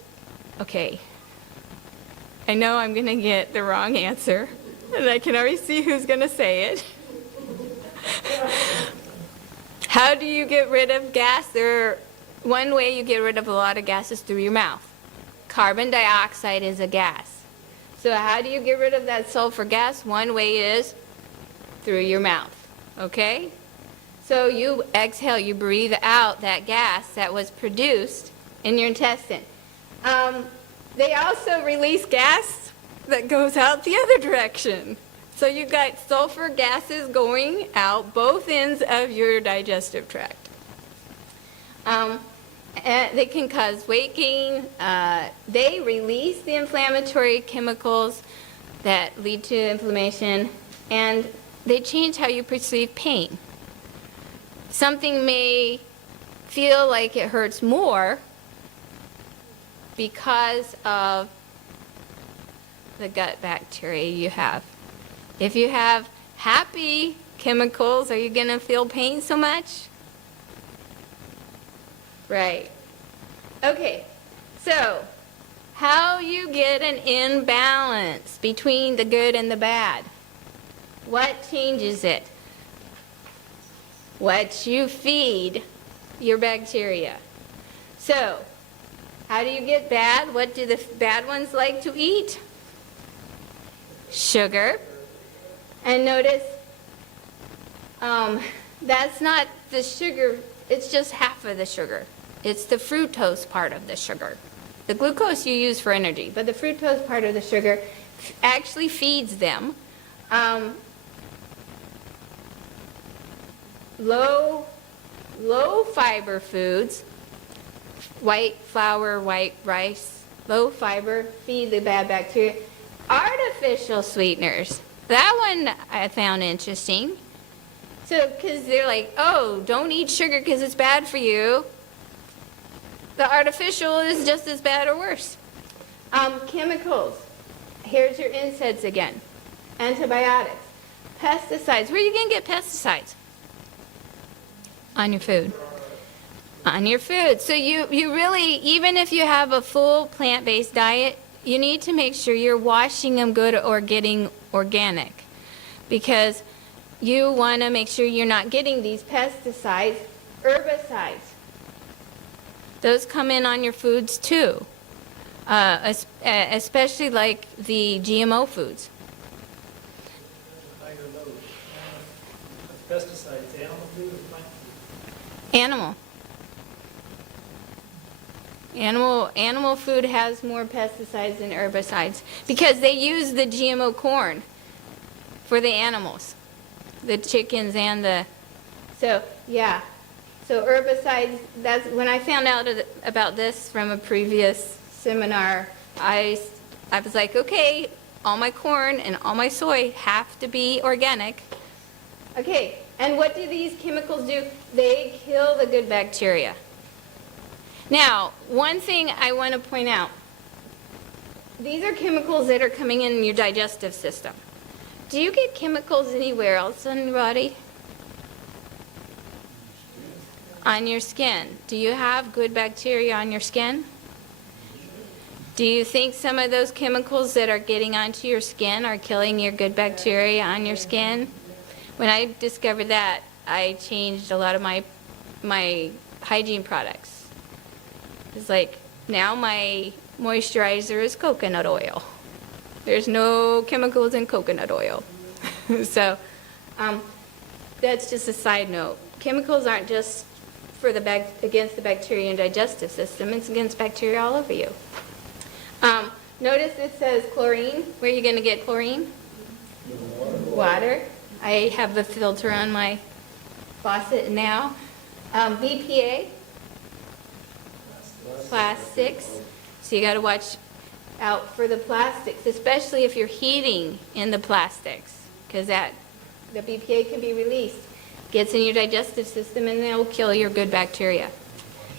okay, I know I'm going to get the wrong answer, and I can already see who's going to say it. How do you get rid of gas? One way you get rid of a lot of gas is through your mouth. Carbon dioxide is a gas. So how do you get rid of that sulfur gas? One way is through your mouth, okay? So you exhale, you breathe out that gas that was produced in your intestine. They also release gas that goes out the other direction. So you've got sulfur gases going out both ends of your digestive tract. And they can cause weight gain. They release the inflammatory chemicals that lead to inflammation, and they change how you perceive pain. Something may feel like it hurts more because of the gut bacteria you have. If you have happy chemicals, are you going to feel pain so much? Right. Okay, so how you get an imbalance between the good and the bad? What changes it? What you feed your bacteria. So, how do you get bad? What do the bad ones like to eat? Sugar. And notice, that's not the sugar, it's just half of the sugar. It's the fructose part of the sugar. The glucose you use for energy, but the fructose part of the sugar actually feeds them. Low fiber foods, white flour, white rice, low fiber, feed the bad bacteria. Artificial sweeteners. That one I found interesting. So, because they're like, oh, don't eat sugar because it's bad for you. The artificial is just as bad or worse. Chemicals. Here's your NSAIDs again. Antibiotics. Pesticides. Where are you going to get pesticides? On your food. On your food. So you really, even if you have a full plant-based diet, you need to make sure you're washing them good or getting organic, because you want to make sure you're not getting these pesticides, herbicides. Those come in on your foods too, especially like the GMO foods. Higher load. Pesticides, animal food or plant food? Animal food has more pesticides than herbicides because they use the GMO corn for the animals, the chickens and the, so yeah. So herbicides, that's, when I found out about this from a previous seminar, I was like, okay, all my corn and all my soy have to be organic. Okay, and what do these chemicals do? They kill the good bacteria. Now, one thing I want to point out, these are chemicals that are coming in your digestive system. Do you get chemicals anywhere else in your body? On your skin. Do you have good bacteria on your skin? Do you think some of those chemicals that are getting onto your skin are killing your good bacteria on your skin? When I discovered that, I changed a lot of my hygiene products. It's like, now my moisturizer is coconut oil. There's no chemicals in coconut oil. So, that's just a side note. Chemicals aren't just for against the bacteria in the digestive system, it's against bacteria all over you. Notice it says chlorine. Where are you going to get chlorine? Water. I have a filter on my faucet now. BPA. plastics. So you got to watch out for the plastics, especially if you're heating in the plastics, because the BPA can be released, gets in your digestive system, and they'll kill your good bacteria.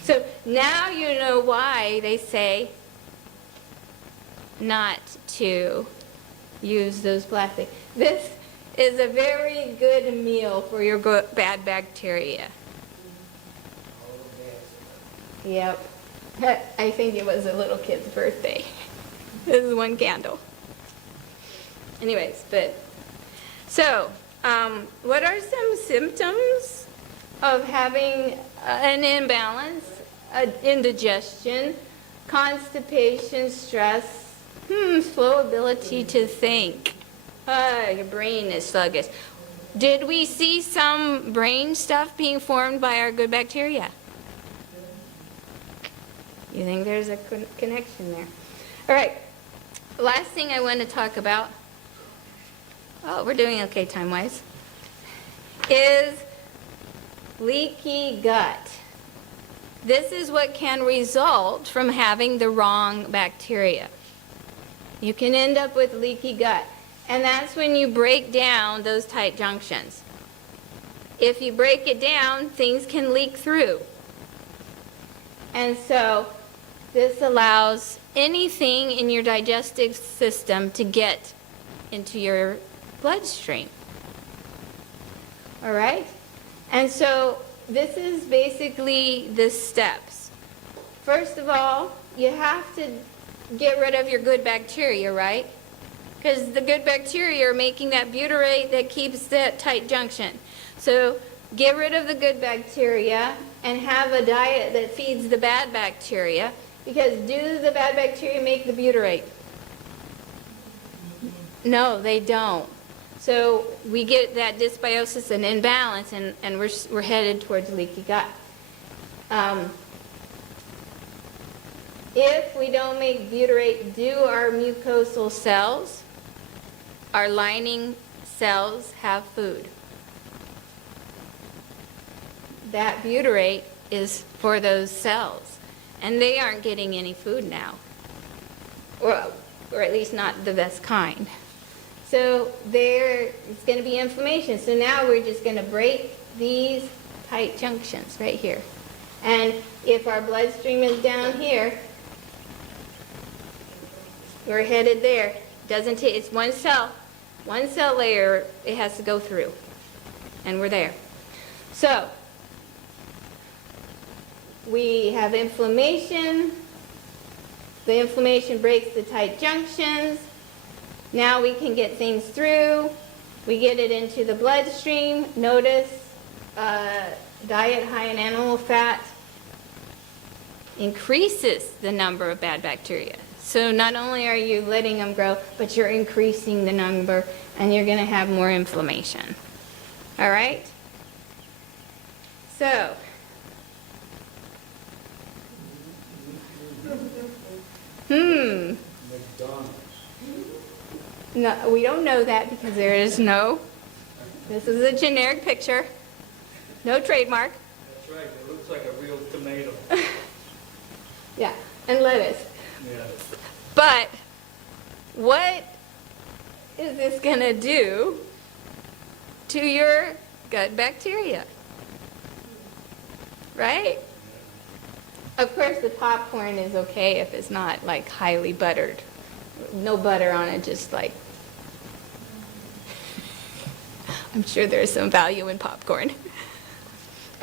So now you know why they say not to use those plastics. This is a very good meal for your bad bacteria. Yep. I think it was a little kid's birthday. This is one candle. Anyways, so what are some symptoms of having an imbalance, indigestion, constipation, stress, slow ability to think? Your brain is sluggish. Did we see some brain stuff being formed by our good bacteria? You think there's a connection there? All right. Last thing I want to talk about, we're doing okay time-wise, is leaky gut. This is what can result from having the wrong bacteria. You can end up with leaky gut, and that's when you break down those tight junctions. If you break it down, things can leak through. And so this allows anything in your digestive system to get into your bloodstream. All right? And so this is basically the steps. First of all, you have to get rid of your good bacteria, right? Because the good bacteria are making that butyrate that keeps that tight junction. So get rid of the good bacteria and have a diet that feeds the bad bacteria. Because do the bad bacteria make the butyrate? No, they don't. So we get that dysbiosis and imbalance, and we're headed towards leaky gut. If we don't make butyrate, do our mucosal cells, our lining cells, have food? That butyrate is for those cells. And they aren't getting any food now, or at least not the best kind. So there is going to be inflammation. So now we're just going to break these tight junctions right here. And if our bloodstream is down here, we're headed there. Doesn't take, it's one cell layer it has to go through, and we're there. So we have inflammation. The inflammation breaks the tight junctions. Now we can get things through. We get it into the bloodstream. Notice diet high in animal fat increases the number of bad bacteria. So not only are you letting them grow, but you're increasing the number, and you're going to have more inflammation. All right? So no, we don't know that because there is no, this is a generic picture, no trademark. That's right, it looks like a real tomato. Yeah, and lettuce. Yeah. But what is this going to do to your gut bacteria? Right? Of course, the popcorn is okay if it's not like highly buttered. No butter on it, just like, I'm sure there's some value in popcorn.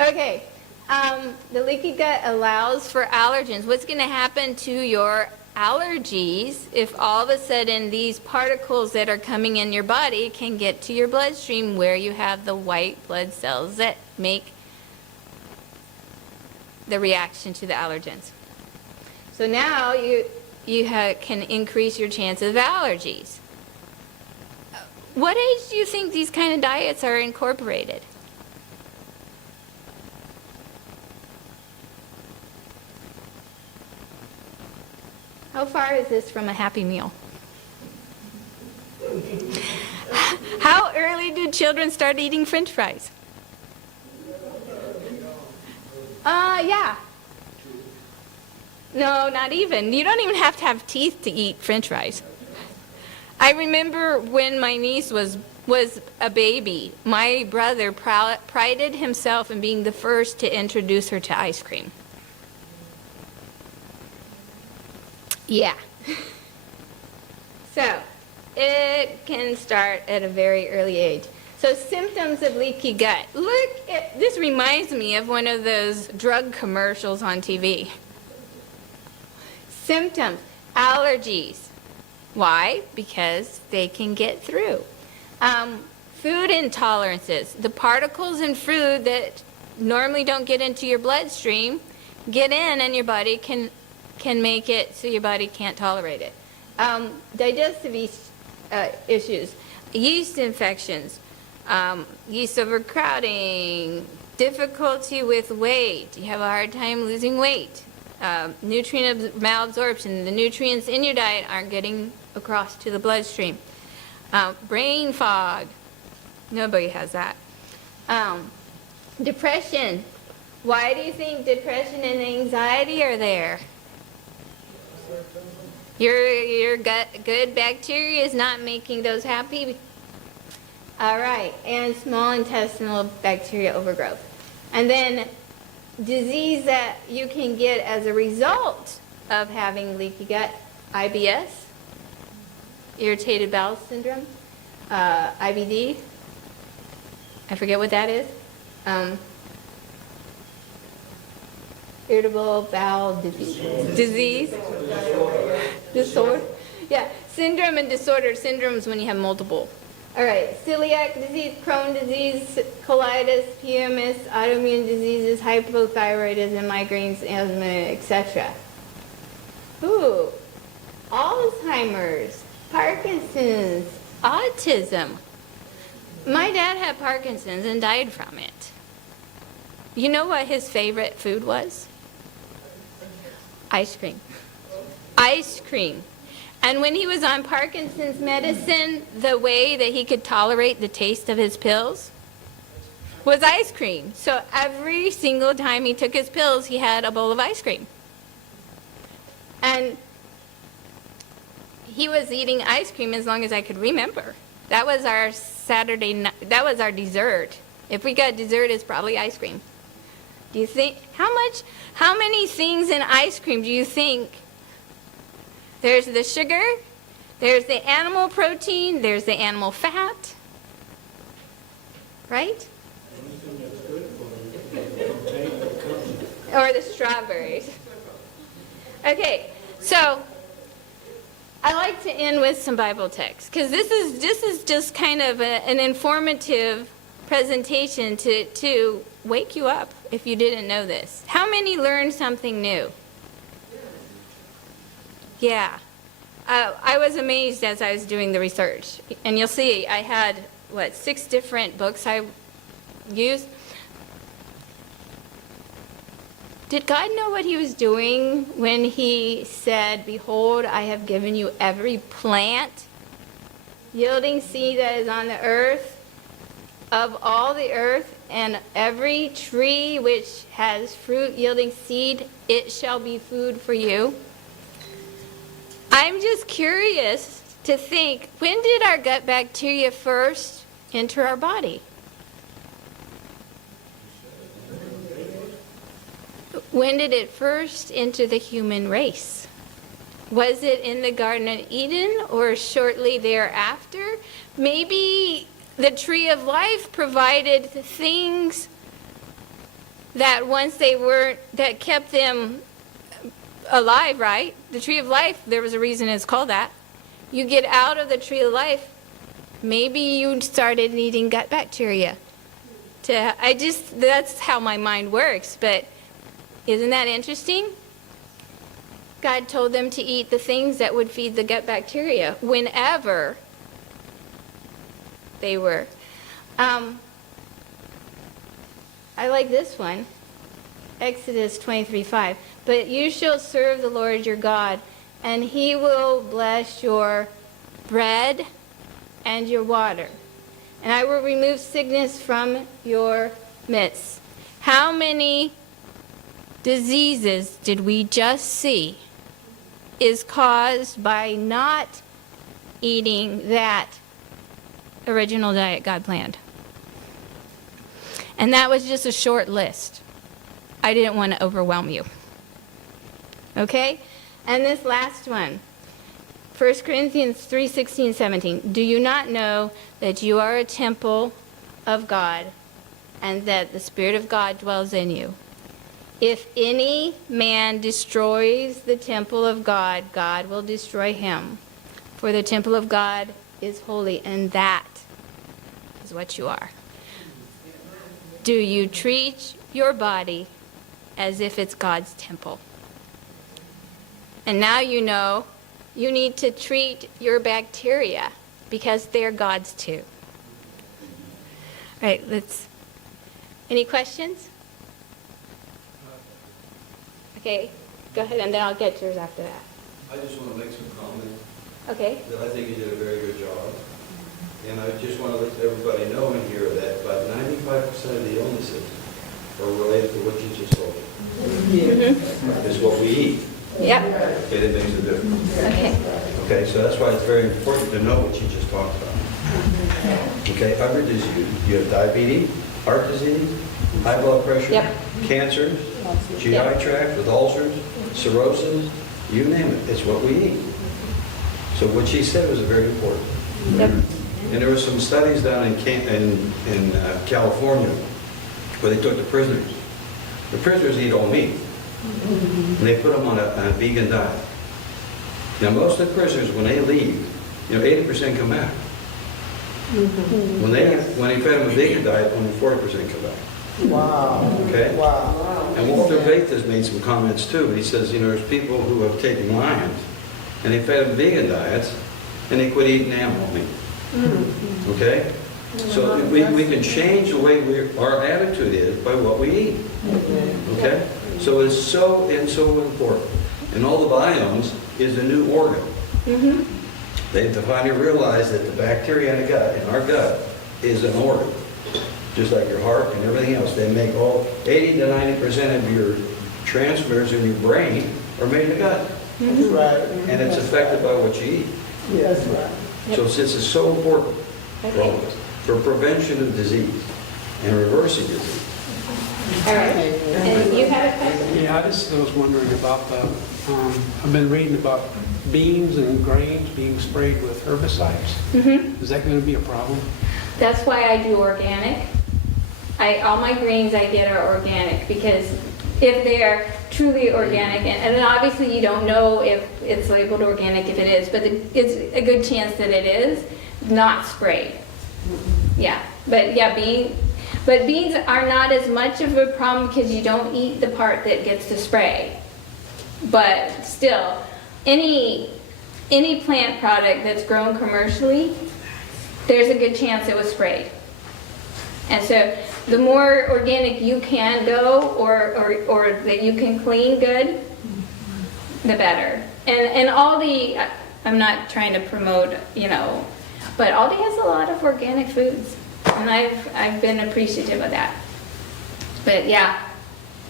Okay, the leaky gut allows for allergens. What's going to happen to your allergies if all of a sudden these particles that are coming in your body can get to your bloodstream where you have the white blood cells that make the reaction to the allergens? So now you can increase your chances of allergies. What age do you think these kind of diets are incorporated? How far is this from a Happy Meal? How early do children start eating French fries? Yeah. No, not even. You don't even have to have teeth to eat French fries. I remember when my niece was a baby, my brother prided himself in being the first to introduce her to ice cream. Yeah. So, it can start at a very early age. So, symptoms of leaky gut. This reminds me of one of those drug commercials on TV. Symptoms, allergies. Why? Because they can get through. Food intolerances. The particles in food that normally don't get into your bloodstream get in, and your body can make it so your body can't tolerate it. Digestive issues, yeast infections, yeast overcrowding, difficulty with weight. You have a hard time losing weight. Nutrient malabsorption. The nutrients in your diet aren't getting across to the bloodstream. Brain fog. Nobody has that. Depression. Why do you think depression and anxiety are there? Your good bacteria is not making those happy. All right, and small intestinal bacteria overgrowth. And then disease that you can get as a result of having leaky gut, IBS, irritated bowel syndrome, IBD, I forget what that is, irritable bowel disease, disorder, yeah, syndrome and disorder. Syndrome is when you have multiple. All right, celiac disease, Crohn's disease, colitis, PMS, autoimmune diseases, hypothyroidism, migraines, asthma, etc. Ooh, Alzheimer's, Parkinson's, autism. My dad had Parkinson's and died from it. You know what his favorite food was? Ice cream. Ice cream. And when he was on Parkinson's medicine, the way that he could tolerate the taste of his pills was ice cream. So every single time he took his pills, he had a bowl of ice cream. And he was eating ice cream as long as I could remember. That was our Saturday night, that was our dessert. If we got dessert, it's probably ice cream. Do you think, how many things in ice cream do you think? There's the sugar, there's the animal protein, there's the animal fat, right? Or the strawberries. Okay, so I like to end with some Bible text, because this is just kind of an informative presentation to wake you up if you didn't know this. How many learned something new? Yeah. I was amazed as I was doing the research. And you'll see I had, 6 different books I used. Did God know what he was doing when he said, "Behold, I have given you every plant yielding seed that is on the earth, of all the earth, and every tree which has fruit yielding seed, it shall be food for you"? I'm just curious to think, when did our gut bacteria first enter our body? When did it first enter the human race? Was it in the Garden of Eden or shortly thereafter? Maybe the tree of life provided things that once they weren't, that kept them alive, right? The tree of life, there was a reason it's called that. You get out of the tree of life, maybe you started eating gut bacteria. That's how my mind works, but isn't that interesting? God told them to eat the things that would feed the gut bacteria whenever they were. I like this one. Exodus 23:5. But you shall serve the Lord your God, and he will bless your bread and your water. And I will remove sickness from your midst. How many diseases did we just see is caused by not eating that original diet God planned? And that was just a short list. I didn't want to overwhelm you. Okay? And this last one, 1 Corinthians 3:16, 17. Do you not know that you are a temple of God and that the Spirit of God dwells in you? If any man destroys the temple of God, God will destroy him. For the temple of God is holy, and that is what you are. Do you treat your body as if it's God's temple? And now you know you need to treat your bacteria because they're God's too. All right, any questions? Okay, go ahead, and then I'll get yours after that. I just want to make some comments Okay? that I think you did a very good job. And I just want to let everybody know in here that about 95% of the illnesses are related to what you just told me. Mm-hmm. It's what we eat. Yep. Okay, that makes a difference. Okay. Okay, so that's why it's very important to know what you just talked about. Okay, other disease, you have diabetes, heart disease, high blood pressure, Yep. cancers, GI Yep. tract with ulcers, cirrhosis, you name it, it's what we eat. So what she said was very important. Yep. And there were some studies down in California where they took the prisoners. The prisoners eat all meat. And they put them on a vegan diet. Now most of the prisoners, when they leave, 80% come back. When they fed them a vegan diet, only 40% come back. Wow. Okay? Wow. And Walter Bates has made some comments too. He says, there's people who have taken lions and they fed them vegan diets and they quit eating animal meat. Okay? So we can change the way our attitude is by what we eat. Okay? So it's so important. And all the biomes is a new organ. They've finally realized that the bacteria in the gut, in our gut, is an organ. Just like your heart and everything else. They make 80 to 90% of your transmitters in your brain are made in the gut. That's right. And it's affected by what you eat. That's right. So since it's so important for all of us, for prevention of disease and reversing disease. All right. And you had a question? Yeah, I just was wondering about I've been reading about beans and grains being sprayed with herbicides. Mm-hmm. Is that going to be a problem? That's why I do organic. All my greens I get are organic because if they are truly organic, and obviously you don't know if it's labeled organic if it is, but it's a good chance that it is not sprayed. Yeah, but yeah, beans are not as much of a problem because you don't eat the part that gets to spray. But still, any plant product that's grown commercially, there's a good chance it was sprayed. And so the more organic you can go or that you can clean good, the better. And Aldi, I'm not trying to promote, but Aldi has a lot of organic foods. And I've been appreciative of that. But yeah,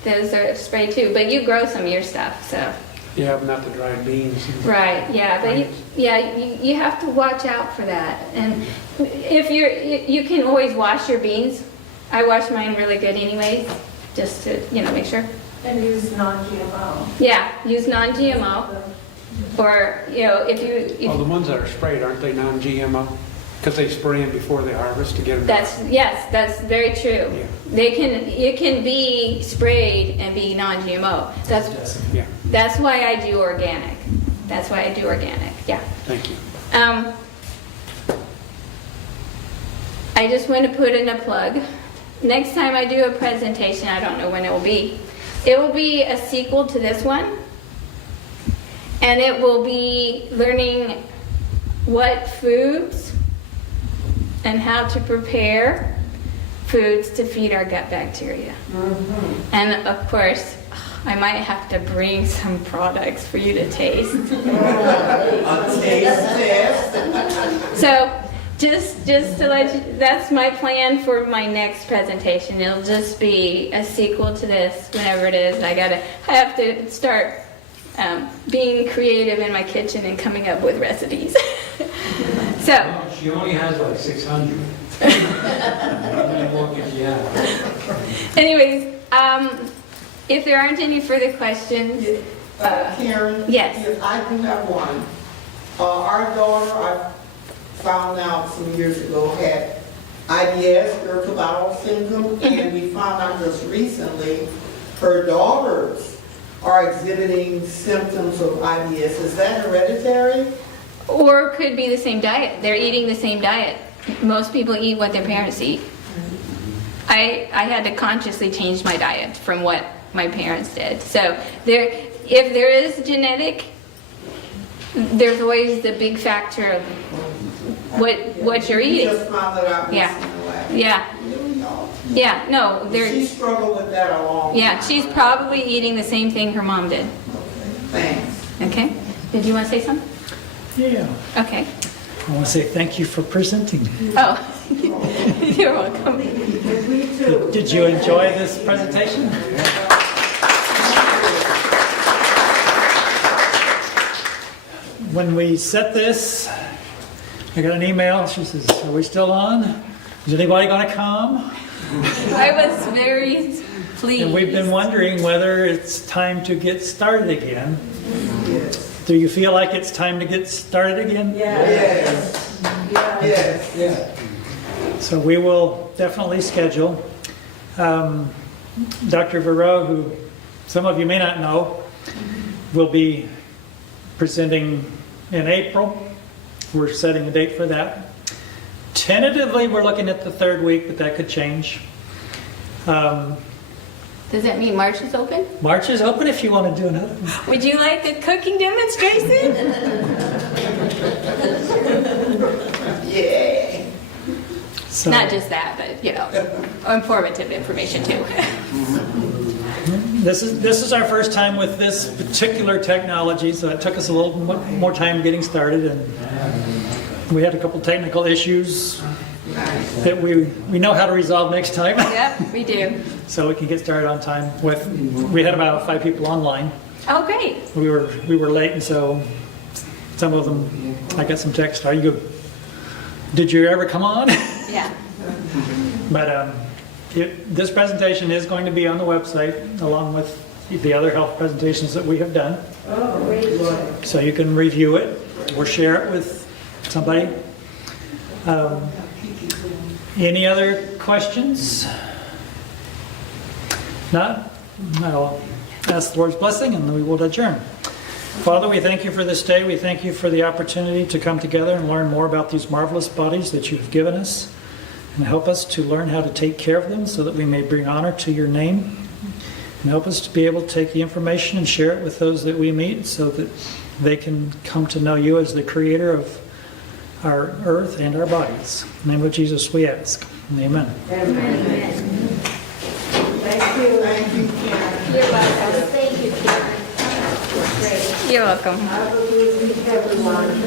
those are sprayed too. But you grow some of your stuff, so. Yeah, but not the dried beans. Right, yeah, but you have to watch out for that. And if you can always wash your beans. I wash mine really good anyways, just to, make sure. And use non-GMO. Yeah, use non-GMO. Or, if Oh, the ones that are sprayed, aren't they non-GMO? Because they spray them before they harvest to get them. That's very true. Yeah. It can be sprayed and be non-GMO. Yeah. That's why I do organic. That's why I do organic. Yeah. Thank you. I just want to put in a plug. Next time I do a presentation, I don't know when it will be. It will be a sequel to this one. And it will be learning what foods and how to prepare foods to feed our gut bacteria. And of course, I might have to bring some products for you to taste. A taste test. So Just to let you, that's my plan for my next presentation. It'll just be a sequel to this, whenever it is. I have to start being creative in my kitchen and coming up with recipes. So, She only has like 600. How many more can she have? anyways, if there aren't any further questions, Karen? yes. I do have one. Our daughter, I found out some years ago, had IBS, irritable bowel syndrome, and we found out just recently her daughters are exhibiting symptoms of IBS. Is that hereditary? Or could be the same diet. They're eating the same diet. Most people eat what their parents eat. I had to consciously change my diet from what my parents did. So if there is genetic, there's always the big factor of what you're You eating. just found that out Yeah. recently. Yeah, yeah, no, She there's, struggled with that a long yeah, time. she's probably eating the same thing her mom did. Thanks. Okay? Did you want to say something? Yeah, Okay. I want to say thank you for presenting. Oh, you're welcome. Did you enjoy this presentation? When we set this, I got an email. She says, "Are we still on? Is anybody going to come?" I was very pleased. And we've been wondering whether it's time to get started again. Yes. Do you feel like it's time to get started again? Yes. Yes. Yeah. So we will definitely schedule. Dr. Verreau, who some of you may not know, will be presenting in April. We're setting a date for that. Tentatively, we're looking at the third week, but that could change. Does that mean March is open? March is open if you want to do another one. Would you like a cooking demonstration? Yeah. So, Not just that, but, informative information too. this is our first time with this particular technology, so it took us a little more time getting started, and we had a couple technical issues that we know how to resolve next time. Yep, we do. So we can get started on time. We had about 5 people online. Oh, great. We were late, and so some of them, I got some text. Did you ever come on? Yeah. But this presentation is going to be on the website along with the other health presentations that we have done. Oh, great. So you can review it or share it with somebody. Any other questions? Not? I'll ask the Lord's blessing and we will adjourn. Father, we thank you for this day. We thank you for the opportunity to come together and learn more about these marvelous bodies that you've given us. And help us to learn how to take care of them so that we may bring honor to your name. And help us to be able to take the information and share it with those that we meet so that they can come to know you as the creator of our earth and our bodies. In the name of Jesus we ask. Amen. Amen. Thank you. Thank you, Karen. You're welcome. Thank you, Karen. Great. You're welcome. Have a good week, everyone.